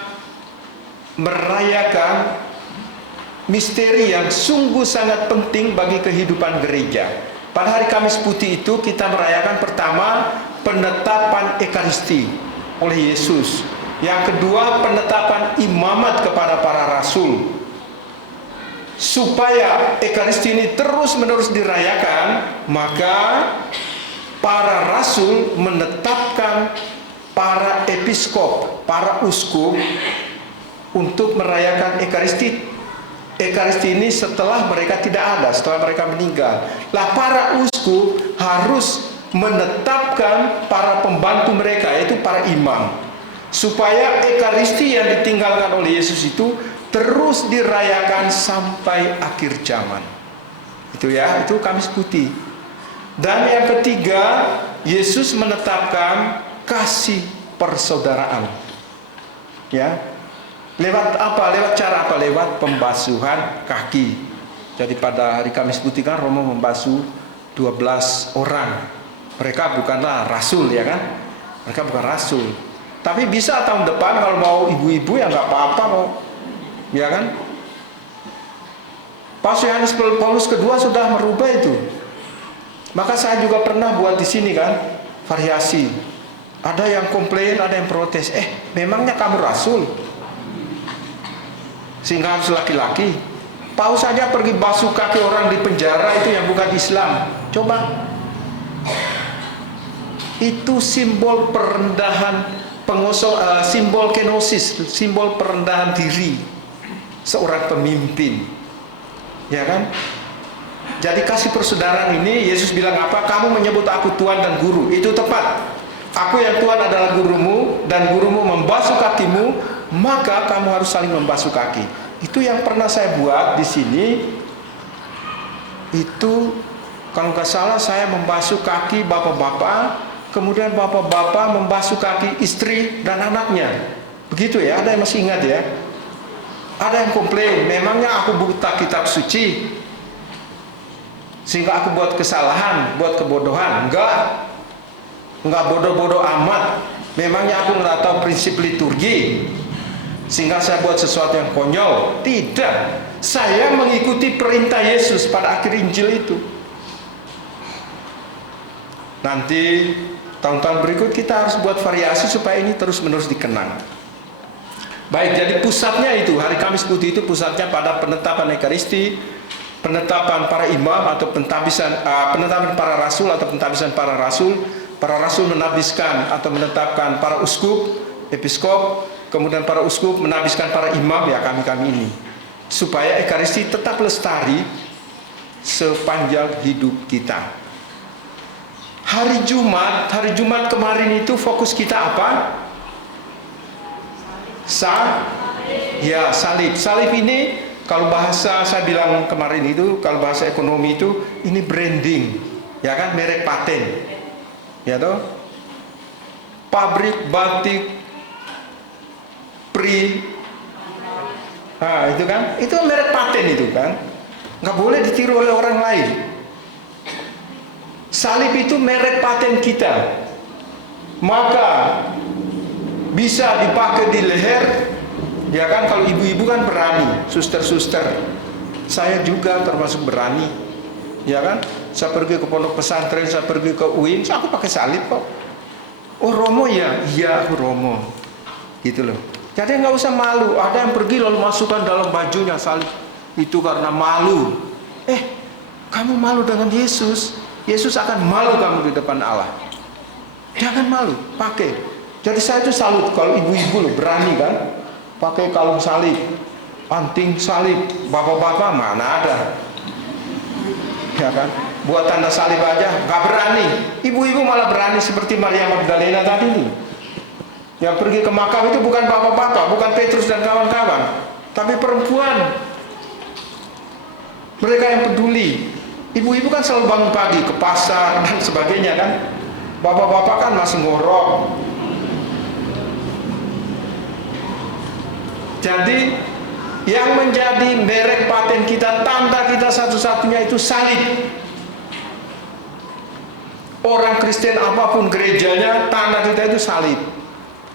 merayakan misteri yang sungguh sangat penting bagi kehidupan gereja. Pada hari Kamis Putih itu kita merayakan pertama penetapan Ekaristi oleh Yesus. Yang kedua penetapan imamat kepada para rasul. Supaya Ekaristi ini terus-menerus dirayakan, maka para rasul menetapkan para episkop, para uskup untuk merayakan Ekaristi. Ekaristi ini setelah mereka tidak ada, setelah mereka meninggal. Lah para uskup harus menetapkan para pembantu mereka, yaitu para imam, supaya Ekaristi yang ditinggalkan oleh Yesus itu terus dirayakan sampai akhir zaman. Itu ya, itu Kamis Putih. Dan yang ketiga, Yesus menetapkan kasih persaudaraan. Ya. Lewat apa? Lewat cara apa? Lewat pembasuhan kaki. Jadi pada hari Kamis Putih kan Romo membasuh 12 orang. Mereka bukanlah rasul ya kan? Mereka bukan rasul. Tapi bisa tahun depan kalau mau ibu-ibu ya nggak apa-apa mau. Ya kan? Paus Yohanes Paulus kedua sudah merubah itu. Maka saya juga pernah buat di sini kan variasi. Ada yang komplain, ada yang protes. Memangnya kamu rasul? Sehingga harus laki-laki. Paus saja pergi basuh kaki orang di penjara itu yang bukan Islam. Coba. Itu simbol perendahan simbol kenosis, simbol perendahan diri seorang pemimpin, ya kan? Jadi kasih persaudaraan ini Yesus bilang apa? Kamu menyebut aku Tuhan dan Guru, itu tepat. Aku yang Tuhan adalah gurumu dan gurumu membasuh kakimu, maka kamu harus saling membasuh kaki. Itu yang pernah saya buat di sini. Itu kalau nggak salah saya membasuh kaki bapak-bapak, kemudian bapak-bapak membasuh kaki istri dan anaknya. Begitu ya? Ada yang masih ingat ya? Ada yang komplain, memangnya aku buta kitab suci sehingga aku buat kesalahan, buat kebodohan? Enggak bodoh-bodoh amat. Memangnya aku nggak tahu prinsip liturgi sehingga saya buat sesuatu yang konyol? Tidak. Saya mengikuti perintah Yesus pada akhir Injil itu. Nanti tahun-tahun berikut kita harus buat variasi supaya ini terus-menerus dikenang. Baik, jadi pusatnya itu, hari Kamis Putih itu pusatnya pada penetapan Ekaristi, penetapan para imam atau penetapan para rasul atau pentabisan para rasul. Para rasul menabiskan atau menetapkan para uskup, episkop, kemudian para uskup menabiskan para imam, ya kami-kami ini. Supaya Ekaristi tetap lestari sepanjang hidup kita. Hari Jumat kemarin itu fokus kita apa? Salib. Salib ini kalau bahasa saya bilang kemarin itu, kalau bahasa ekonomi itu ini branding, ya kan, merek paten, ya toh. pabrik batik itu kan, itu merek paten itu kan, nggak boleh ditiru oleh orang lain. Salib itu merek paten kita, maka bisa dipakai di leher, ya kan? Kalau ibu-ibu kan berani, suster-suster, saya juga termasuk berani, ya kan? Saya pergi ke pondok pesantren, saya pergi ke UIN, aku pakai salib kok. Oh Romo ya, iya aku Romo, gitu loh. Jadi nggak usah malu. Ada yang pergi lalu masukkan dalam bajunya salib itu karena malu. Kamu malu dengan Yesus, Yesus akan malu kamu di depan Allah. Jangan malu, pakai. Jadi saya itu salut kalau ibu-ibu loh berani kan, pakai kalung salib, anting salib. Bapak-bapak mana ada, ya kan? Buat tanda salib aja nggak berani. Ibu-ibu malah berani seperti Maria Magdalena tadi nih. Yang pergi ke makam itu bukan bapak-bapak, bukan Petrus dan kawan-kawan, tapi perempuan. Mereka yang peduli. Ibu-ibu kan selalu bangun pagi ke pasar dan sebagainya kan. Bapak-bapak kan masih ngorok. Jadi yang menjadi merek paten kita, tanda kita satu-satunya itu salib. Orang Kristen apapun gerejanya, tanda kita itu salib.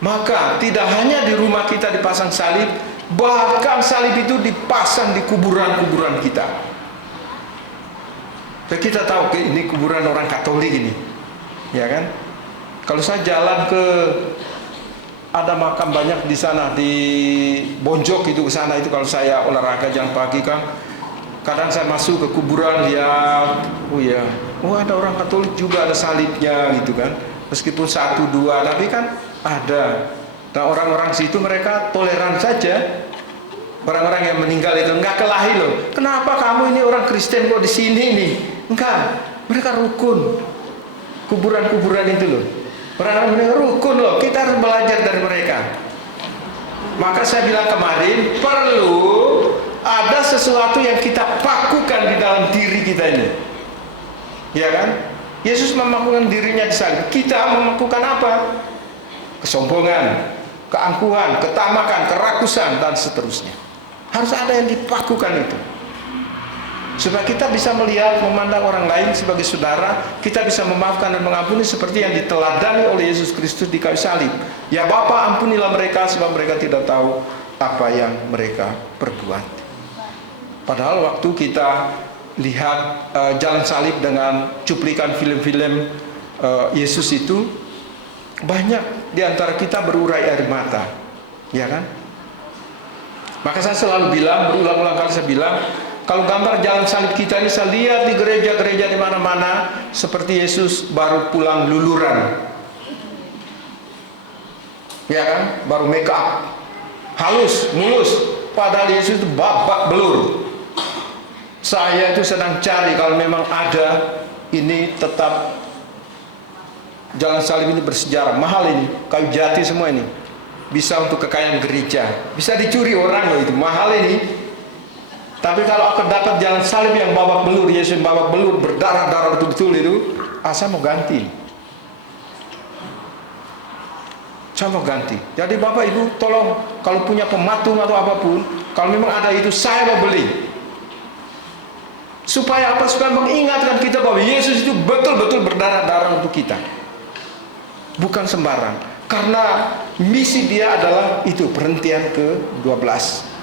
Maka tidak hanya di rumah kita dipasang salib, bahkan salib itu dipasang di kuburan-kuburan kita. Dan kita tahu ini kuburan orang Katolik ini, ya kan? Kalau saya jalan ke, ada makam banyak di sana di Bonjok itu, ke sana itu kalau saya olahraga jalan pagi kan, kadang saya masuk ke kuburan lihat, oh ada orang Katolik juga ada salibnya gitu kan, meskipun 1, 2, tapi kan ada. Nah orang-orang situ mereka toleran saja. Orang-orang yang meninggal itu nggak kelahi loh. Kenapa kamu ini orang Kristen kok di sini nih? Enggak, mereka rukun. Kuburan-kuburan itu loh. Orang-orang mereka rukun loh. Kita harus belajar dari mereka. Maka saya bilang kemarin perlu ada sesuatu yang kita pakukan di dalam diri kita ini. Ya kan? Yesus memakukan dirinya di salib. Kita memakukan apa? Kesombongan, keangkuhan, ketamakan, kerakusan dan seterusnya. Harus ada yang dipakukan itu. Supaya kita bisa melihat, memandang orang lain sebagai saudara, kita bisa memaafkan dan mengampuni seperti yang diteladani oleh Yesus Kristus di kayu salib. Ya Bapa, ampunilah mereka sebab mereka tidak tahu apa yang mereka perbuat. Padahal waktu kita lihat jalan salib dengan cuplikan film-film Yesus itu, banyak di antara kita berurai air mata, ya kan? Maka saya selalu bilang, berulang-ulang kali saya bilang, kalau gambar jalan salib kita ini saya lihat di gereja-gereja di mana-mana seperti Yesus baru pulang luluran, ya kan? Baru make up, halus, mulus, padahal Yesus itu babak belur. Saya itu sedang cari kalau memang ada, ini tetap jalan salib ini bersejarah, mahal ini, kayu jati semua ini, bisa untuk kekayaan gereja, bisa dicuri orang loh itu, mahal ini. Tapi kalau aku dapat jalan salib yang babak belur, Yesus yang babak belur, berdarah-darah betul-betul itu, saya mau ganti. Saya mau ganti. Jadi Bapak Ibu tolong, kalau punya pematung atau apapun, kalau memang ada itu, saya mau beli. Supaya apa? Supaya mengingatkan kita bahwa Yesus itu betul-betul berdarah-darah untuk kita. Bukan sembarang. Karena misi dia adalah itu, perhentian ke-12.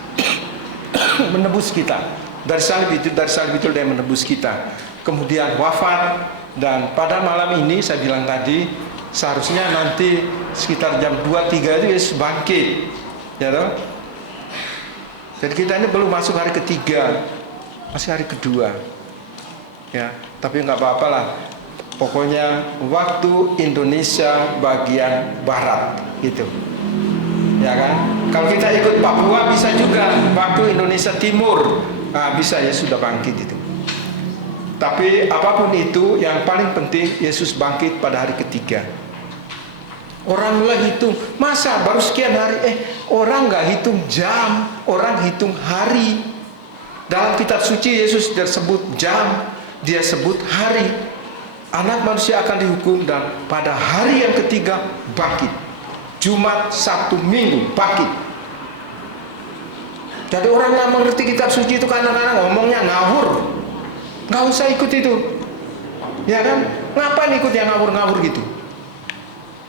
Menebus kita. Dari salib itu dia menebus kita. Kemudian wafat. Dan pada malam ini saya bilang tadi, seharusnya nanti sekitar jam 2-3 itu Yesus bangkit. Ya toh? Jadi kita ini belum masuk hari ketiga, masih hari kedua. Ya, tapi nggak apa-apa lah. Pokoknya waktu Indonesia bagian barat gitu, ya kan? Kalau kita ikut Papua bisa juga waktu Indonesia Timur, bisa ya sudah bangkit itu. Tapi apapun itu, yang paling penting Yesus bangkit pada hari ketiga. Orang mulai hitung, masa baru sekian hari? Orang nggak hitung jam, orang hitung hari. Dalam kitab suci Yesus dia sebut jam, dia sebut hari. Anak manusia akan dihukum dan pada hari yang ketiga bangkit. Jumat, Sabtu, Minggu bangkit. Jadi orang nggak mengerti kitab suci itu kadang-kadang ngomongnya ngawur. Nggak usah ikut itu. Ya kan? Ngapain ikut yang ngawur-ngawur gitu?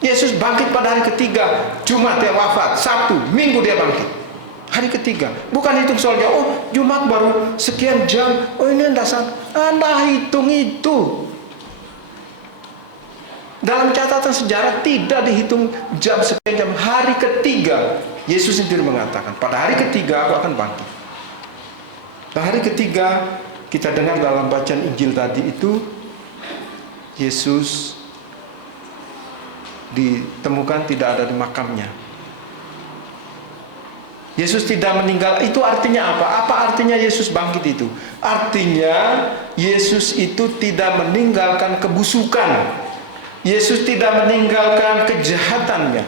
Yesus bangkit pada hari ketiga. Jumat dia wafat, Sabtu, Minggu dia bangkit. Hari ketiga. Bukan hitung soalnya, oh Jumat baru sekian jam. Oh ini Anda hitung itu. Dalam catatan sejarah tidak dihitung jam sekian jam. Hari ketiga Yesus sendiri mengatakan, pada hari ketiga aku akan bangkit. Nah hari ketiga kita dengar dalam bacaan Injil tadi itu, Yesus ditemukan tidak ada di makamnya. Yesus tidak meninggal. Itu artinya apa? Apa artinya Yesus bangkit itu? Artinya Yesus itu tidak meninggalkan kebusukan. Yesus tidak meninggalkan kejahatannya,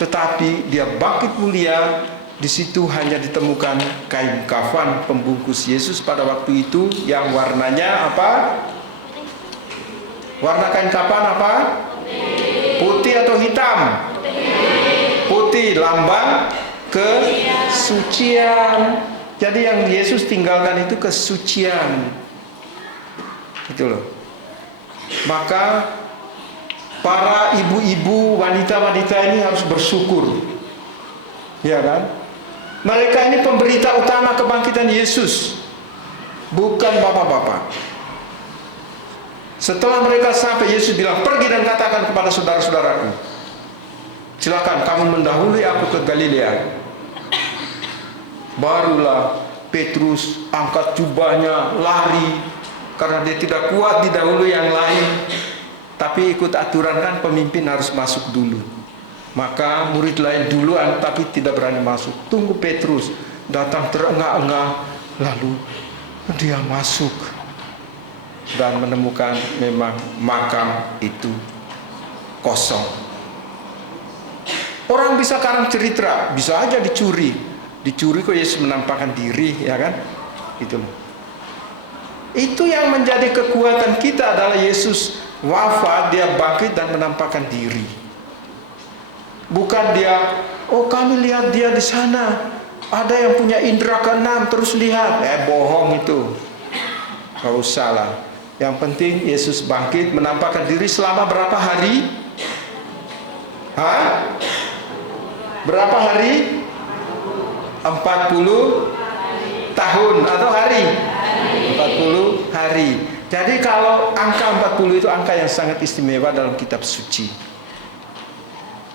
tetapi dia bangkit mulia. Di situ hanya ditemukan kain kafan pembungkus Yesus pada waktu itu yang warnanya apa? Warna kain kafan apa? Putih atau hitam? Putih, lambang kesucian. Jadi yang Yesus tinggalkan itu kesucian. Itu loh. Maka para ibu-ibu, wanita-wanita ini harus bersyukur. Ya kan? Mereka ini pemberita utama kebangkitan Yesus, bukan bapak-bapak. Setelah mereka sampai, Yesus bilang, pergi dan katakan kepada saudara-saudaraku, silakan kamu mendahului aku ke Galilea. Barulah Petrus angkat jubahnya, lari, karena dia tidak kuat didahului yang lain. Tapi ikut aturan kan, pemimpin harus masuk dulu. Maka murid lain duluan tapi tidak berani masuk. Tunggu Petrus datang terengah-engah, lalu dia masuk dan menemukan memang makam itu kosong. Orang bisa karang cerita, bisa aja dicuri kok Yesus menampakkan diri, ya kan? Itu loh. Itu yang menjadi kekuatan kita adalah Yesus wafat, dia bangkit dan menampakkan diri. Bukan dia, oh kami lihat dia di sana, ada yang punya indera keenam terus lihat, bohong itu. Gak usah lah. Yang penting Yesus bangkit, menampakkan diri selama berapa hari? Hah? Berapa hari? 40 tahun atau hari? 40 hari. Jadi kalau angka 40 itu angka yang sangat istimewa dalam kitab suci.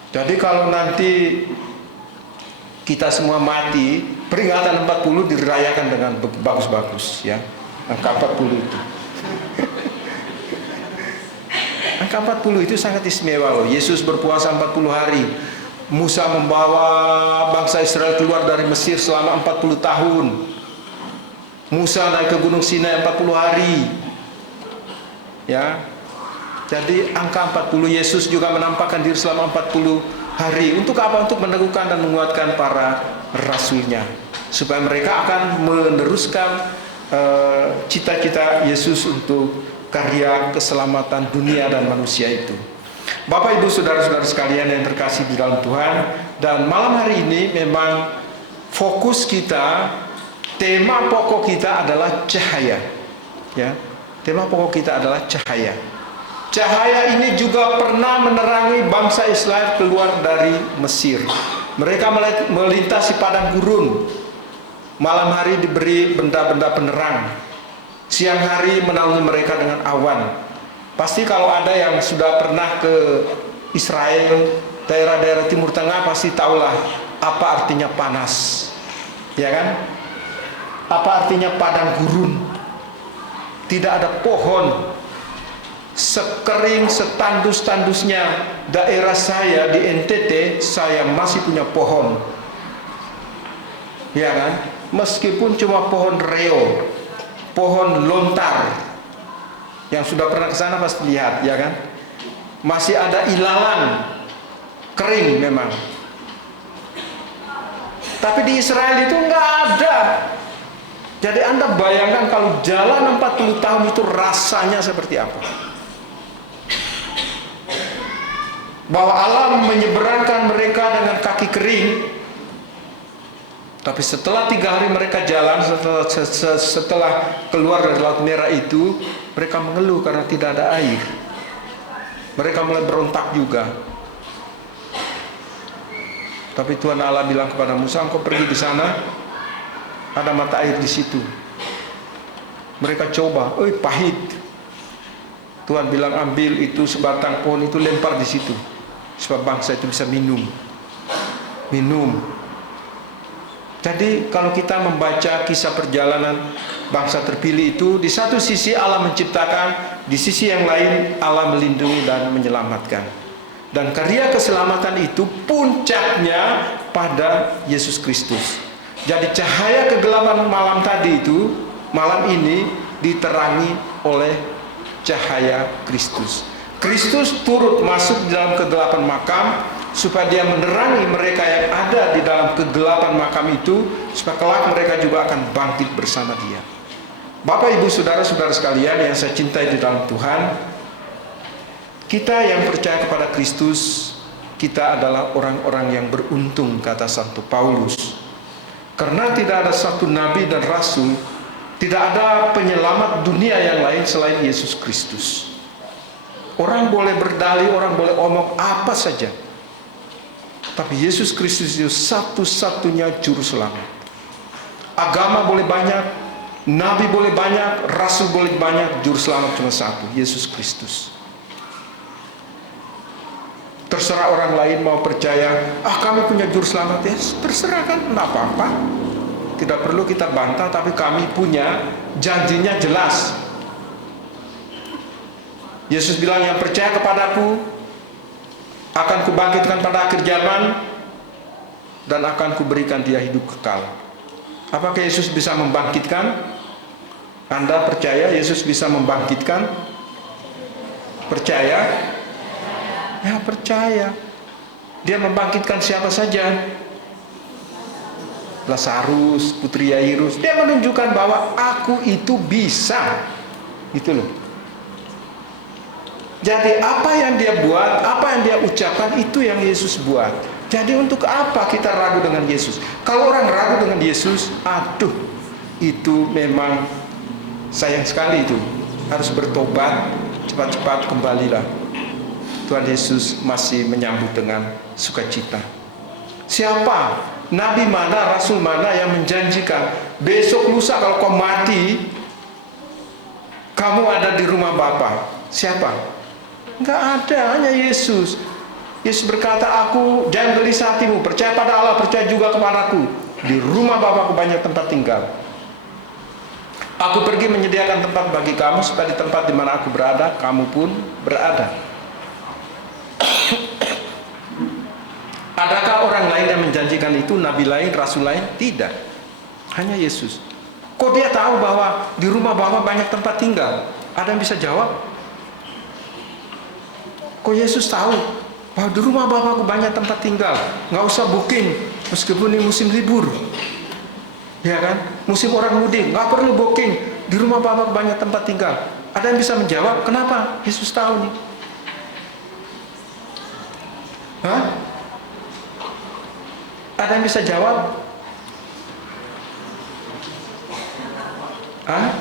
Jadi kalau nanti kita semua mati, peringatan 40 dirayakan dengan bagus-bagus, ya. Angka 40 itu. Angka 40 itu sangat istimewa loh. Yesus berpuasa 40 hari. Musa membawa bangsa Israel keluar dari Mesir selama 40 tahun. Musa naik ke Gunung Sinai 40 hari. Ya. Jadi angka 40, Yesus juga menampakkan diri selama 40 hari. Untuk apa? Untuk meneguhkan dan menguatkan para rasulnya, supaya mereka akan meneruskan cita-cita Yesus untuk karya keselamatan dunia dan manusia itu. Bapak, Ibu, saudara-saudara sekalian yang terkasih di dalam Tuhan, dan malam hari ini memang fokus kita, tema pokok kita adalah cahaya. Ya, tema pokok kita adalah cahaya. Cahaya ini juga pernah menerangi bangsa Israel keluar dari Mesir. Mereka melintasi padang gurun. Malam hari diberi benda-benda penerang. Siang hari menaungi mereka dengan awan. Pasti kalau ada yang sudah pernah ke Israel, daerah-daerah Timur Tengah, pasti tahulah apa artinya panas. Ya kan? Apa artinya padang gurun? Tidak ada pohon. Sekering setandus-tandusnya daerah saya di NTT, saya masih punya pohon. Ya kan? Meskipun cuma pohon reo, pohon lontar. Yang sudah pernah ke sana pasti lihat, ya kan? Masih ada ilalang, kering memang. Tapi di Israel itu nggak ada. Jadi Anda bayangkan kalau jalan 40 tahun itu rasanya seperti apa? bahwa Allah menyeberangkan mereka dengan kaki kering. Tapi setelah 3 hari mereka jalan, setelah keluar dari Laut Merah itu, mereka mengeluh karena tidak ada air. Mereka mulai berontak juga. Tapi Tuhan Allah bilang kepada Musa, engkau pergi di sana, ada mata air di situ. Mereka coba, pahit. Tuhan bilang, ambil itu sebatang pohon itu, lempar di situ, supaya bangsa itu bisa minum. Jadi kalau kita membaca kisah perjalanan bangsa terpilih itu, di satu sisi Allah menciptakan, di sisi yang lain Allah melindungi dan menyelamatkan. Dan karya keselamatan itu puncaknya pada Yesus Kristus. Jadi cahaya kegelapan malam tadi itu, malam ini diterangi oleh cahaya Kristus. Kristus turut masuk di dalam kegelapan makam, supaya dia menerangi mereka yang ada di dalam kegelapan makam itu, supaya kelak mereka juga akan bangkit bersama dia. Bapak, Ibu, saudara-saudara sekalian yang saya cintai di dalam Tuhan, kita yang percaya kepada Kristus, kita adalah orang-orang yang beruntung, kata Santo Paulus. Karena tidak ada satu nabi dan rasul, tidak ada penyelamat dunia yang lain selain Yesus Kristus. Orang boleh berdalih, orang boleh omong apa saja, tapi Yesus Kristus itu satu-satunya juru selamat. Agama boleh banyak, nabi boleh banyak, rasul boleh banyak, juru selamat cuma satu, Yesus Kristus. Terserah orang lain mau percaya, kami punya juru selamat, ya terserah kan, tidak apa-apa. Tidak perlu kita bantah, tapi kami punya, janjinya jelas. Yesus bilang, yang percaya kepadaku akan kubangkitkan pada akhir zaman, dan akan kuberikan dia hidup kekal. Apakah Yesus bisa membangkitkan? Anda percaya Yesus bisa membangkitkan? Percaya? Ya, percaya. Dia membangkitkan siapa saja. Lazarus, putri Yairus. Dia menunjukkan bahwa aku itu bisa. Itu loh. Jadi apa yang dia buat, apa yang dia ucapkan, itu yang Yesus buat. Jadi untuk apa kita ragu dengan Yesus? Kalau orang ragu dengan Yesus, itu memang sayang sekali itu. Harus bertobat, cepat-cepat kembalilah. Tuhan Yesus masih menyambut dengan sukacita. Siapa? Nabi mana, rasul mana yang menjanjikan besok lusa kalau kau mati, kamu ada di rumah Bapa? Siapa? Enggak ada, hanya Yesus. Yesus berkata, aku, jangan gelisah hatimu, percaya pada Allah, percaya juga kepadaku. Di rumah Bapakku banyak tempat tinggal. Aku pergi menyediakan tempat bagi kamu, supaya di tempat di mana aku berada, kamu pun berada. Adakah orang lain yang menjanjikan itu? Nabi lain, rasul lain? Tidak. Hanya Yesus. Kok dia tahu bahwa di rumah Bapa banyak tempat tinggal? Ada yang bisa jawab? Kok Yesus tahu bahwa di rumah Bapakku banyak tempat tinggal? Nggak usah booking, meskipun ini musim libur. Ya kan? Musim orang mudik, nggak perlu booking. Di rumah Bapakku banyak tempat tinggal. Ada yang bisa menjawab? Kenapa? Yesus tahu nih. Hah? Ada yang bisa jawab? Hah?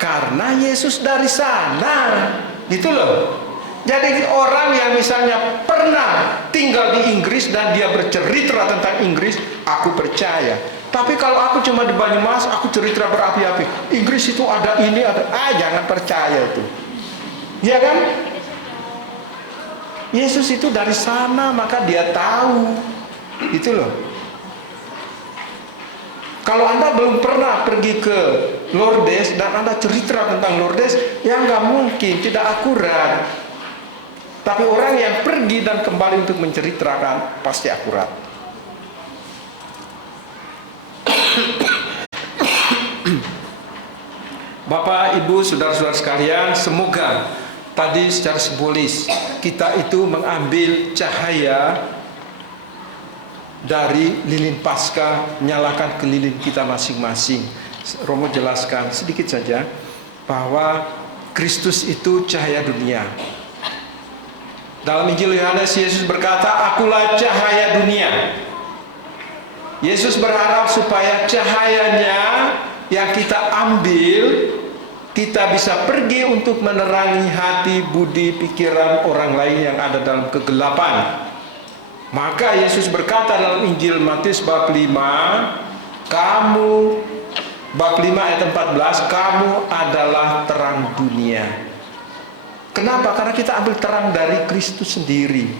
Karena Yesus dari sana. Gitu loh. Jadi orang yang misalnya pernah tinggal di Inggris dan dia bercerita tentang Inggris, aku percaya. Tapi kalau aku cuma di Banyumas, aku cerita berapi-api. Inggris itu ada ini, ada. Jangan percaya itu. Iya kan? Yesus itu dari sana, maka dia tahu. Itu loh. Kalau Anda belum pernah pergi ke Lourdes dan Anda cerita tentang Lourdes, ya nggak mungkin, tidak akurat. Tapi orang yang pergi dan kembali untuk menceritakan pasti akurat. Bapak, Ibu, saudara-saudara sekalian, semoga tadi secara simbolis kita itu mengambil cahaya dari lilin Paskah, nyalakan ke lilin kita masing-masing. Romo jelaskan sedikit saja bahwa Kristus itu cahaya dunia. Dalam Injil Yohanes, Yesus berkata, "Akulah cahaya dunia." Yesus berharap supaya cahayanya yang kita ambil, kita bisa pergi untuk menerangi hati, budi, pikiran orang lain yang ada dalam kegelapan. Maka Yesus berkata dalam Injil Matius bab 5, bab 5 ayat 14, "Kamu adalah terang dunia." Kenapa? Karena kita ambil terang dari Kristus sendiri,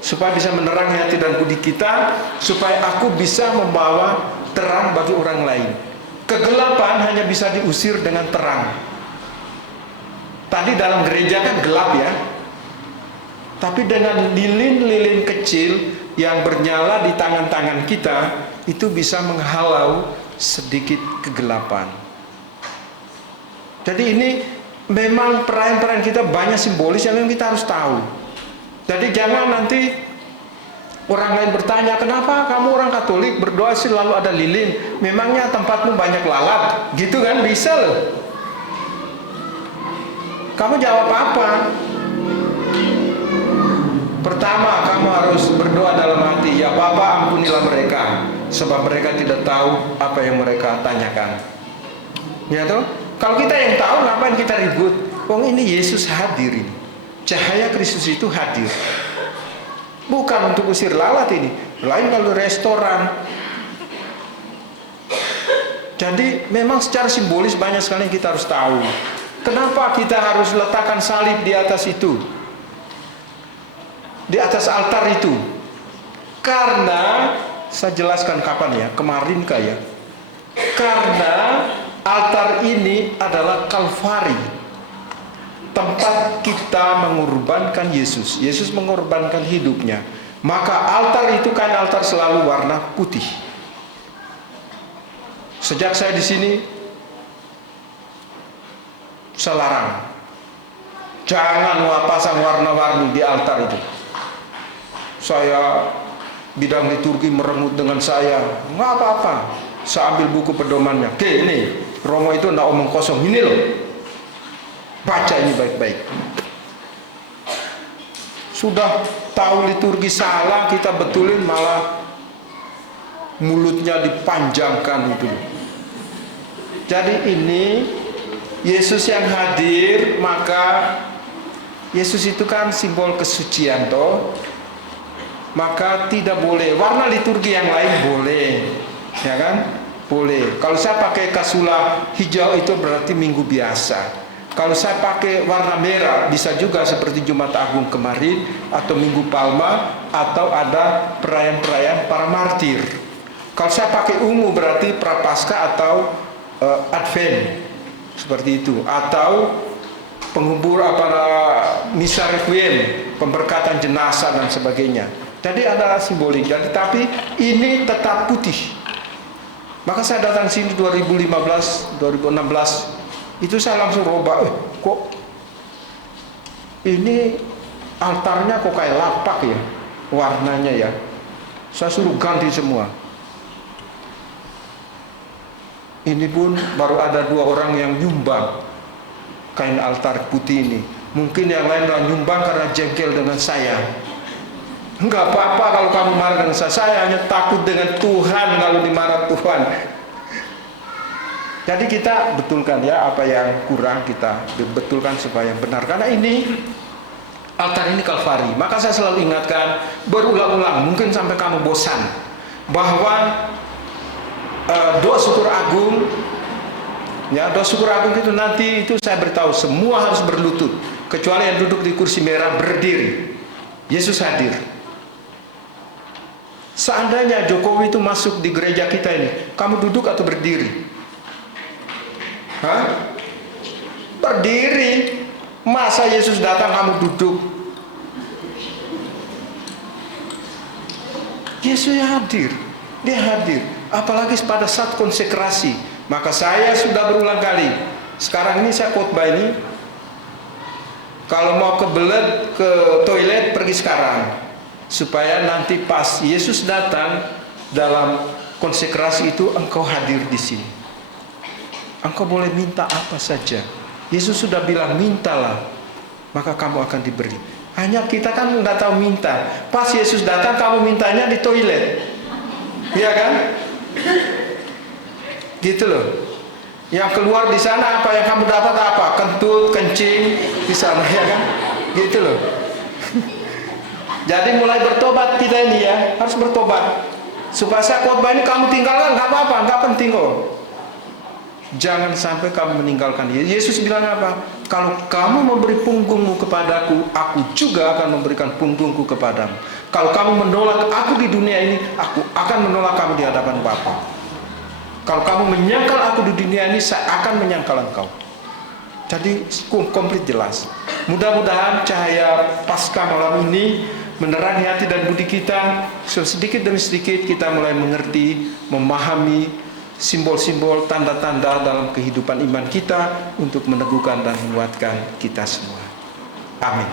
supaya bisa menerangi hati dan budi kita, supaya aku bisa membawa terang bagi orang lain. Kegelapan hanya bisa diusir dengan terang. Tadi dalam gereja kan gelap ya, tapi dengan lilin-lilin kecil yang bernyala di tangan-tangan kita, itu bisa menghalau sedikit kegelapan. Jadi ini memang perayaan-perayaan kita banyak simbolis yang kita harus tahu. Jadi jangan nanti orang lain bertanya, "Kenapa kamu orang Katolik berdoa selalu ada lilin? Memangnya tempatmu banyak lalat?" Gitu kan, bisa loh. Kamu jawab apa? Pertama, kamu harus berdoa dalam hati, "Ya Bapa, ampunilah mereka, sebab mereka tidak tahu apa yang mereka tanyakan." Ya toh? Kalau kita yang tahu, ngapain kita ribut? Wong ini Yesus hadir ini. Cahaya Kristus itu hadir. Bukan untuk usir lalat ini. Lain kalau restoran. Jadi memang secara simbolis banyak sekali yang kita harus tahu. Kenapa kita harus letakkan salib di atas itu? Di atas altar itu? Karena, saya jelaskan kapan ya? Kemarin kayak. Karena altar ini adalah Kalvari, tempat kita mengorbankan Yesus. Yesus mengorbankan hidupnya. Maka altar itu kan altar selalu warna putih. Sejak saya di sini, saya larang, jangan pasang warna-warni di altar itu. Saya bidang liturgi merengut dengan saya, nggak apa-apa. Saya ambil buku pedomannya. Oke, ini Romo itu nggak omong kosong, ini loh. Baca ini baik-baik. Sudah tahu liturgi salah, kita betulin malah mulutnya dipanjangkan itu. Jadi ini Yesus yang hadir, maka Yesus itu kan simbol kesucian toh. Maka tidak boleh warna liturgi yang lain, boleh, ya kan? Boleh. Kalau saya pakai kasula hijau itu berarti minggu biasa. Kalau saya pakai warna merah bisa juga seperti Jumat Agung kemarin, atau Minggu Palma, atau ada perayaan-perayaan para martir. Kalau saya pakai ungu berarti Prapaskah atau Advent, seperti itu. Atau penghubur misa requiem, pemberkatan jenazah dan sebagainya. Jadi adalah simbolik. Jadi tapi ini tetap putih. Maka saya datang sini 2015, 2016, itu saya langsung robah, kok ini altarnya kok kayak lapak ya warnanya ya. Saya suruh ganti semua. Ini pun baru ada 2 orang yang nyumbang kain altar putih ini. Mungkin yang lain nyumbang karena jengkel dengan saya. Enggak apa-apa kalau kamu marah dengan saya hanya takut dengan Tuhan kalau dimarah Tuhan. Jadi kita betulkan ya apa yang kurang, kita betulkan supaya benar. Karena ini altar ini Kalvari. Maka saya selalu ingatkan berulang-ulang, mungkin sampai kamu bosan, bahwa doa syukur agung, ya doa syukur agung itu nanti itu saya beritahu semua harus berlutut, kecuali yang duduk di kursi merah berdiri. Yesus hadir. Seandainya Jokowi itu masuk di gereja kita ini, kamu duduk atau berdiri? Hah? Berdiri. Masa Yesus datang kamu duduk? Yesus hadir. Dia hadir. Apalagi pada saat konsekrasi. Maka saya sudah berulang kali. Sekarang ini saya khotbah ini, kalau mau kebelet ke toilet pergi sekarang, supaya nanti pas Yesus datang dalam konsekrasi itu engkau hadir di sini. Engkau boleh minta apa saja. Yesus sudah bilang mintalah, maka kamu akan diberi. Hanya kita kan nggak tahu minta. Pas Yesus datang kamu mintanya di toilet, iya kan? Gitu loh. Yang keluar di sana apa yang kamu dapat apa? Kentut, kencing di sana, ya kan? Gitu loh. Jadi mulai bertobat kita ini ya, harus bertobat. Supaya saya khotbah ini kamu tinggalkan nggak apa-apa, nggak penting kok. Jangan sampai kamu meninggalkan dia. Yesus bilang apa? Kalau kamu memberi punggungmu kepadaku, aku juga akan memberikan punggungku kepadamu. Kalau kamu menolak aku di dunia ini, aku akan menolak kamu di hadapan Bapa. Kalau kamu menyangkal aku di dunia ini, saya akan menyangkal engkau. Jadi komplit jelas. Mudah-mudahan cahaya Paskah malam ini menerangi hati dan budi kita. Sedikit demi sedikit kita mulai mengerti, memahami simbol-simbol, tanda-tanda dalam kehidupan iman kita untuk meneguhkan dan menguatkan kita semua. Amin.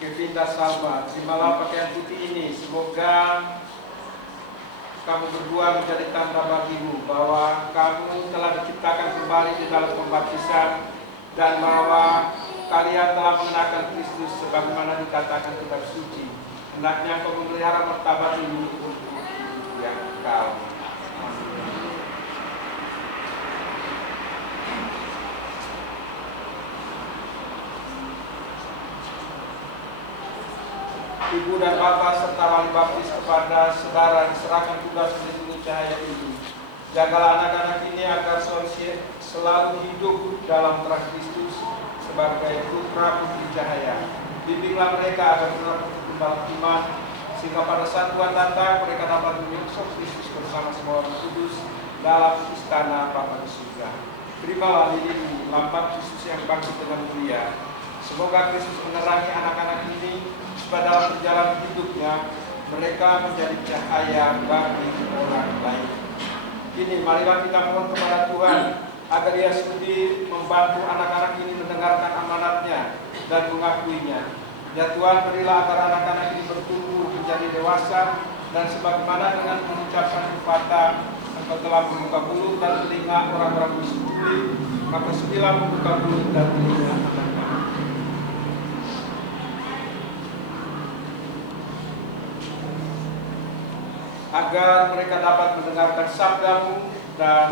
Kevinda Salma, terimalah pakaian putih ini. Semoga kamu berdua menjadi tanda bagimu bahwa kamu telah diciptakan kembali di dalam pembaptisan dan bahwa kalian telah mengenakan Kristus sebagaimana dikatakan kitab suci. Hendaknya kau memelihara martabat ini untuk yang kekal. Ibu dan Bapak serta wali baptis kepada saudara diserahkan tugas melindungi cahaya ini. Jagalah anak-anak ini agar selalu hidup dalam terang Kristus sebagai putra putri cahaya. Bimbinglah mereka agar tetap berkembang iman sehingga pada saat Tuhan datang mereka dapat menyongsong Kristus bersama semua orang kudus dalam istana Bapa di surga. Terimalah lilin lambat Kristus yang bangkit dengan mulia. Semoga Kristus menerangi anak-anak ini supaya dalam perjalanan hidupnya mereka menjadi cahaya bagi orang lain. Kini marilah kita mohon kepada Tuhan agar Dia sudi membantu anak-anak ini mendengarkan amanatnya dan mengakuinya. Ya Tuhan, berilah agar anak-anak ini bertumbuh menjadi dewasa, dan sebagaimana dengan mengucapkan pepatah, Engkau telah membuka mulut dan telinga orang-orang miskin, maka sudilah membuka mulut dan telinga anak-anak. Agar mereka dapat mendengarkan sabda-Mu dan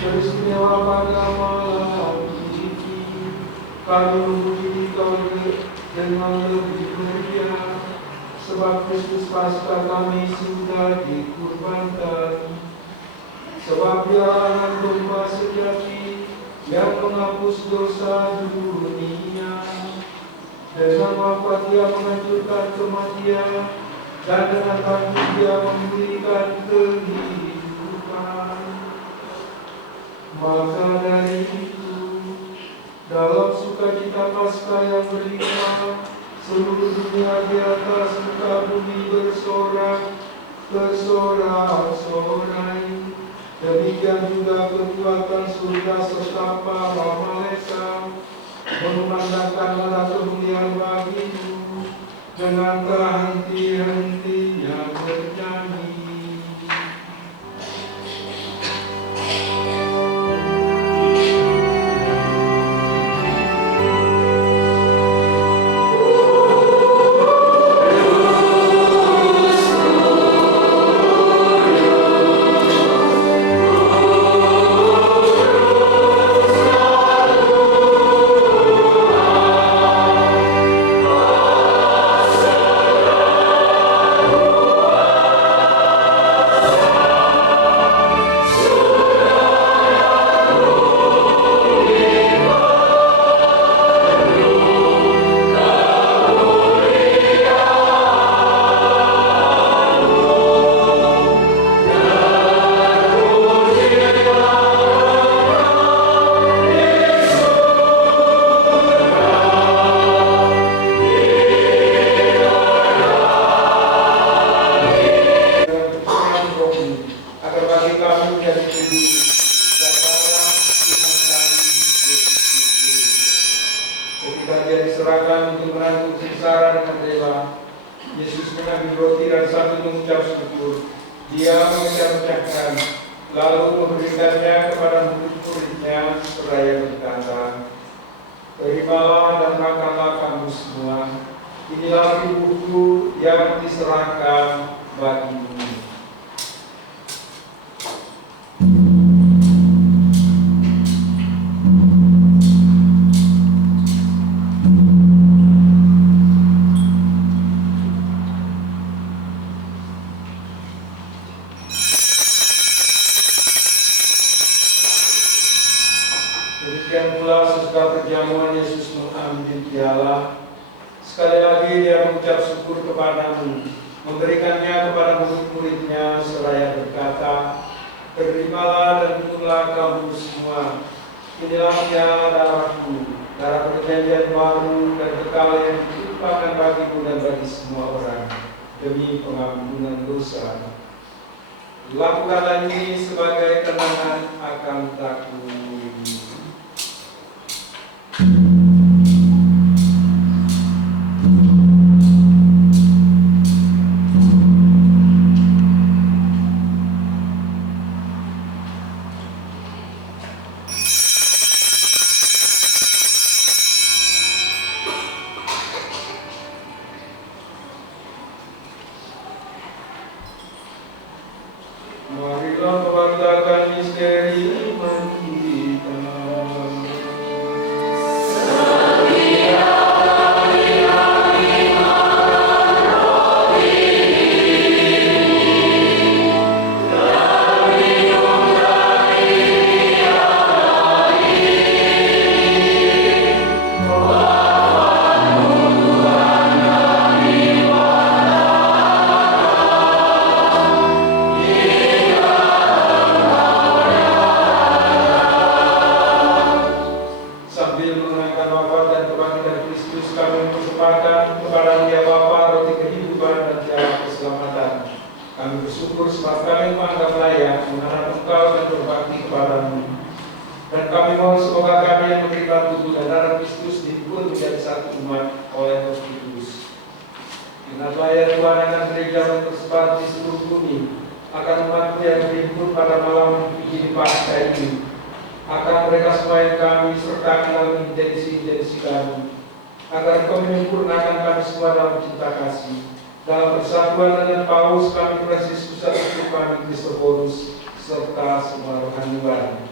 beristimewa pada malam ini, kami memuji Kau dengan lebih mulia. sebab Kristus Paskah kami sudah dikurbankan. Sebab Dia anak domba sejati yang menghapus dosa dunia. Dengan wafat Dia menghancurkan kematian, dan dengan bangkit Dia memberikan kehidupan. Maka dari itu, dalam sukacita Paskah yang berlimpah, seluruh dunia di atas muka bumi bersorak, bersorak-sorai. Demikian juga kekuatan surga serta para malaikat mengumandangkan arah kemuliaan bagimu dengan tak henti-hentinya bernyanyi. Agar bagi kami menjadi tubuh dan darah Tuhan kami Yesus Kristus. Ketika Dia diserahkan untuk menanggung sengsara dengan rela, Yesus mengambil roti dan sambil mengucap syukur, Dia memecah-mecahkan, lalu memberikannya kepada murid-muridnya seraya berkata, "Terimalah dan makanlah kamu semua. Inilah tubuhku yang diserahkan bagimu." Demikian pula sesudah perjamuan Yesus mengambil piala. Sekali lagi Dia mengucap syukur kepadamu, memberikannya kepada murid-muridnya seraya berkata, "Terimalah dan minumlah kamu semua. Inilah piala darahku, darah perjanjian baru dan kekal yang ditumpahkan bagimu dan bagi semua orang demi pengampunan dosa. Lakukanlah ini sebagai kenangan akan aku." Marilah membanggakan misteri iman kita. Sambil mengenangkan wafat dan kebangkitan Kristus, kami mempersembahkan kepada Dia Bapa roti kehidupan dan jalan keselamatan. Kami bersyukur sebab kami menganggap layak menghadap Engkau dan berbakti kepadamu. Dan kami mohon semoga kami yang menerima tubuh dan darah Kristus dihimpun menjadi satu umat oleh Roh Kudus. Ingatlah ya Tuhan akan gereja yang tersebar di seluruh bumi, akan umat-Mu yang dihimpun pada malam Injil Paskah ini, akan mereka semua yang kami sertakan dalam intensi-intensi kami, agar Engkau menyempurnakan kami semua dalam cinta kasih. Dalam persatuan dengan Paulus kami Fransiskus Stefani Kristoforus serta semua rohaniwan.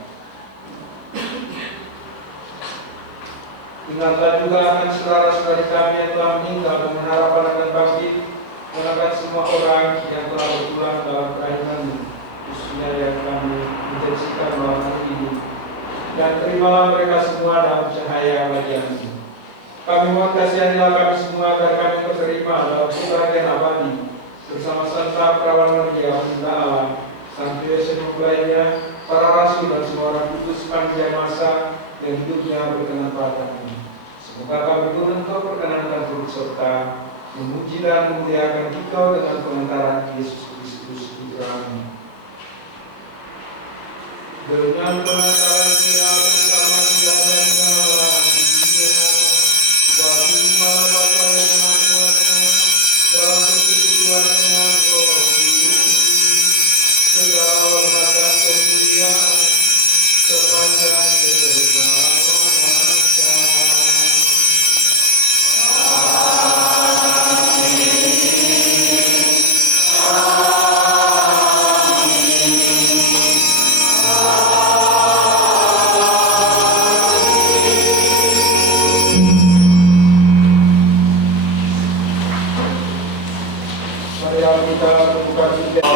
Ingatlah juga akan saudara-saudari kami yang telah meninggal dan berharapan akan bangkit, Doakan semua orang yang telah berpulang dalam kelahiran-Mu, khususnya yang kami intensikan malam hari ini. Dan terimalah mereka semua dalam cahaya wajah-Mu. Kami mohon kasihanilah kami semua agar kami terima dalam kebahagiaan abadi bersama Santa Perawan Maria, Bunda Allah, Sang Yesus lainnya, para rasul dan semua orang kudus sepanjang masa yang hidupnya berkenan padamu. Semoga kami turun untuk perkenankan turut serta memuji dan memuliakan Engkau dengan pengantaran Yesus Kristus Putra-Mu. Dengan pengantaran Dia bersama Dia dan dalam dunia, bagi malam Bapa yang Maha Kuasa, dalam persekutuan dengan Roh Kudus, segala hormat dan kemuliaan sepanjang segala masa. Mari kita membuka Biblia.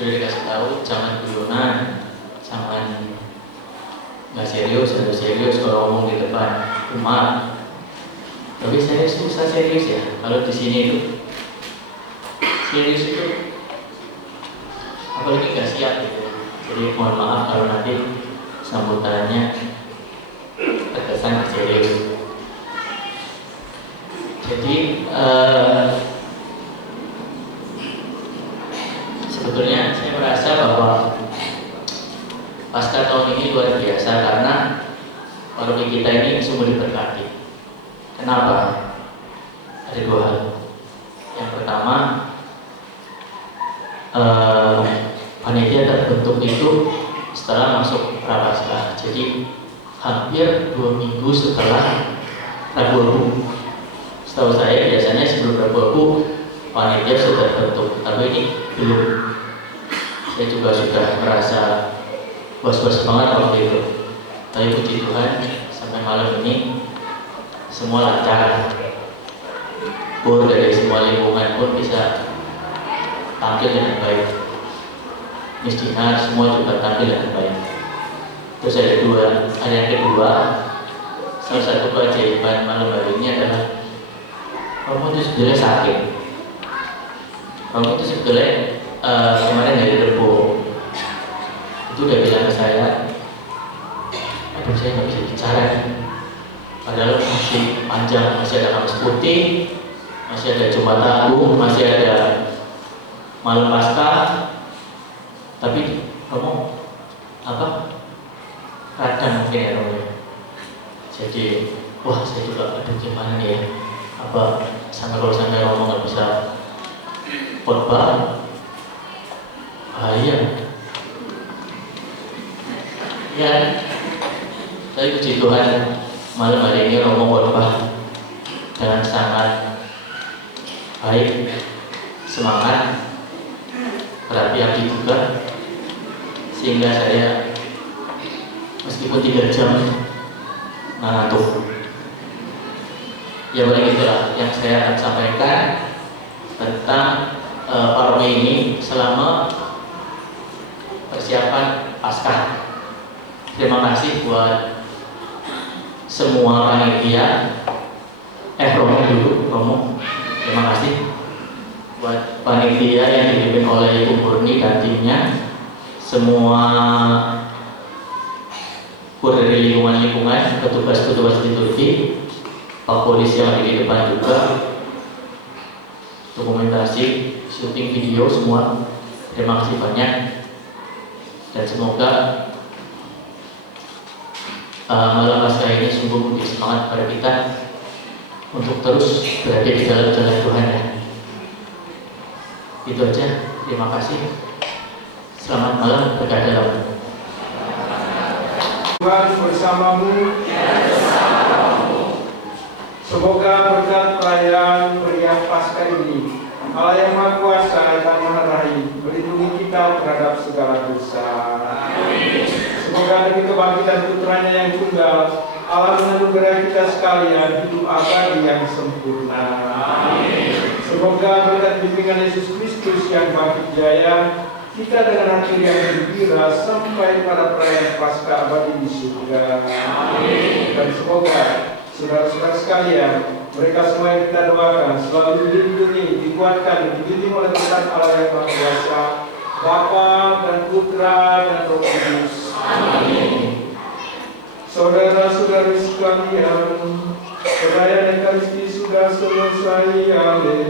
sudah dikasih tahu jangan guyonan, jangan nggak serius, harus serius kalau ngomong di depan cuma. Tapi saya susah serius ya kalau di sini itu serius itu apalagi nggak siap gitu. Jadi mohon maaf kalau nanti sambutannya terkesan serius. Jadi sebetulnya saya merasa kita ini sungguh diberkati. Kenapa? Ada dua hal. Yang pertama, panitia terbentuk itu setelah masuk Prapaskah. Jadi hampir 2 minggu setelah Rabu Abu. Setahu saya biasanya sebelum Rabu Abu panitia sudah terbentuk, tapi ini belum. Saya juga sudah merasa was-was banget waktu itu. Tapi puji Tuhan sampai malam ini semua lancar. Dari semua lingkungan pun bisa tampil dengan baik. Miss Dinar semua juga tampil dengan baik. Terus ada yang kedua, salah satu keajaiban malam hari ini adalah Romo itu sebetulnya sakit. Romo itu sebetulnya kemarin dari Rebo itu udah bilang ke saya, aduh saya nggak bisa bicara nih. Padahal masih panjang, masih ada Kamis Putih, masih ada Jumat Agung, masih ada Malam Paskah. Tapi Romo radang mungkin ya Romo. Jadi wah saya juga aduh gimana nih ya, kalau sampai Romo nggak bisa khotbah bahaya ya. Tapi puji Tuhan malam hari ini Romo khotbah dengan sangat baik, semangat, berapi-api juga, sehingga saya meskipun 3 jam ngantuk. Ya paling itulah yang saya akan sampaikan tentang paromi ini selama persiapan Paskah. Terima kasih buat semua panitia. Romo. Terima kasih buat panitia yang dipimpin oleh Ibu Murni dan timnya, semua dari lingkungan, petugas-petugas liturgi, Pak Polisi yang ada di depan juga, dokumentasi, syuting video semua. Terima kasih banyak dan semoga malam Paskah ini sungguh memberi semangat pada kita untuk terus berada di dalam jalan Tuhan ya. Itu aja. Terima kasih. Selamat malam, berkah dalam. Tuhan bersamamu. Semoga berkat perayaan meriah Paskah ini Allah yang Maha Kuasa dan Maha Rahim melindungi kita terhadap segala dosa. Semoga demi kebangkitan putranya yang tunggal Allah menganugerai kita sekalian hidup abadi yang sempurna. Semoga berkat bimbingan Yesus Kristus yang bangkit jaya, kita dengan hati yang gembira sampai pada perayaan Paskah abadi di surga. Dan semoga saudara-saudara sekalian, mereka semua yang kita doakan selalu dilindungi, dikuatkan, dibimbing oleh Tuhan Allah yang Maha Kuasa, Bapa dan Putra dan Roh Kudus. Amin. Saudara-saudari sekalian, perayaan Ekaristi sudah selesai. Haleluya.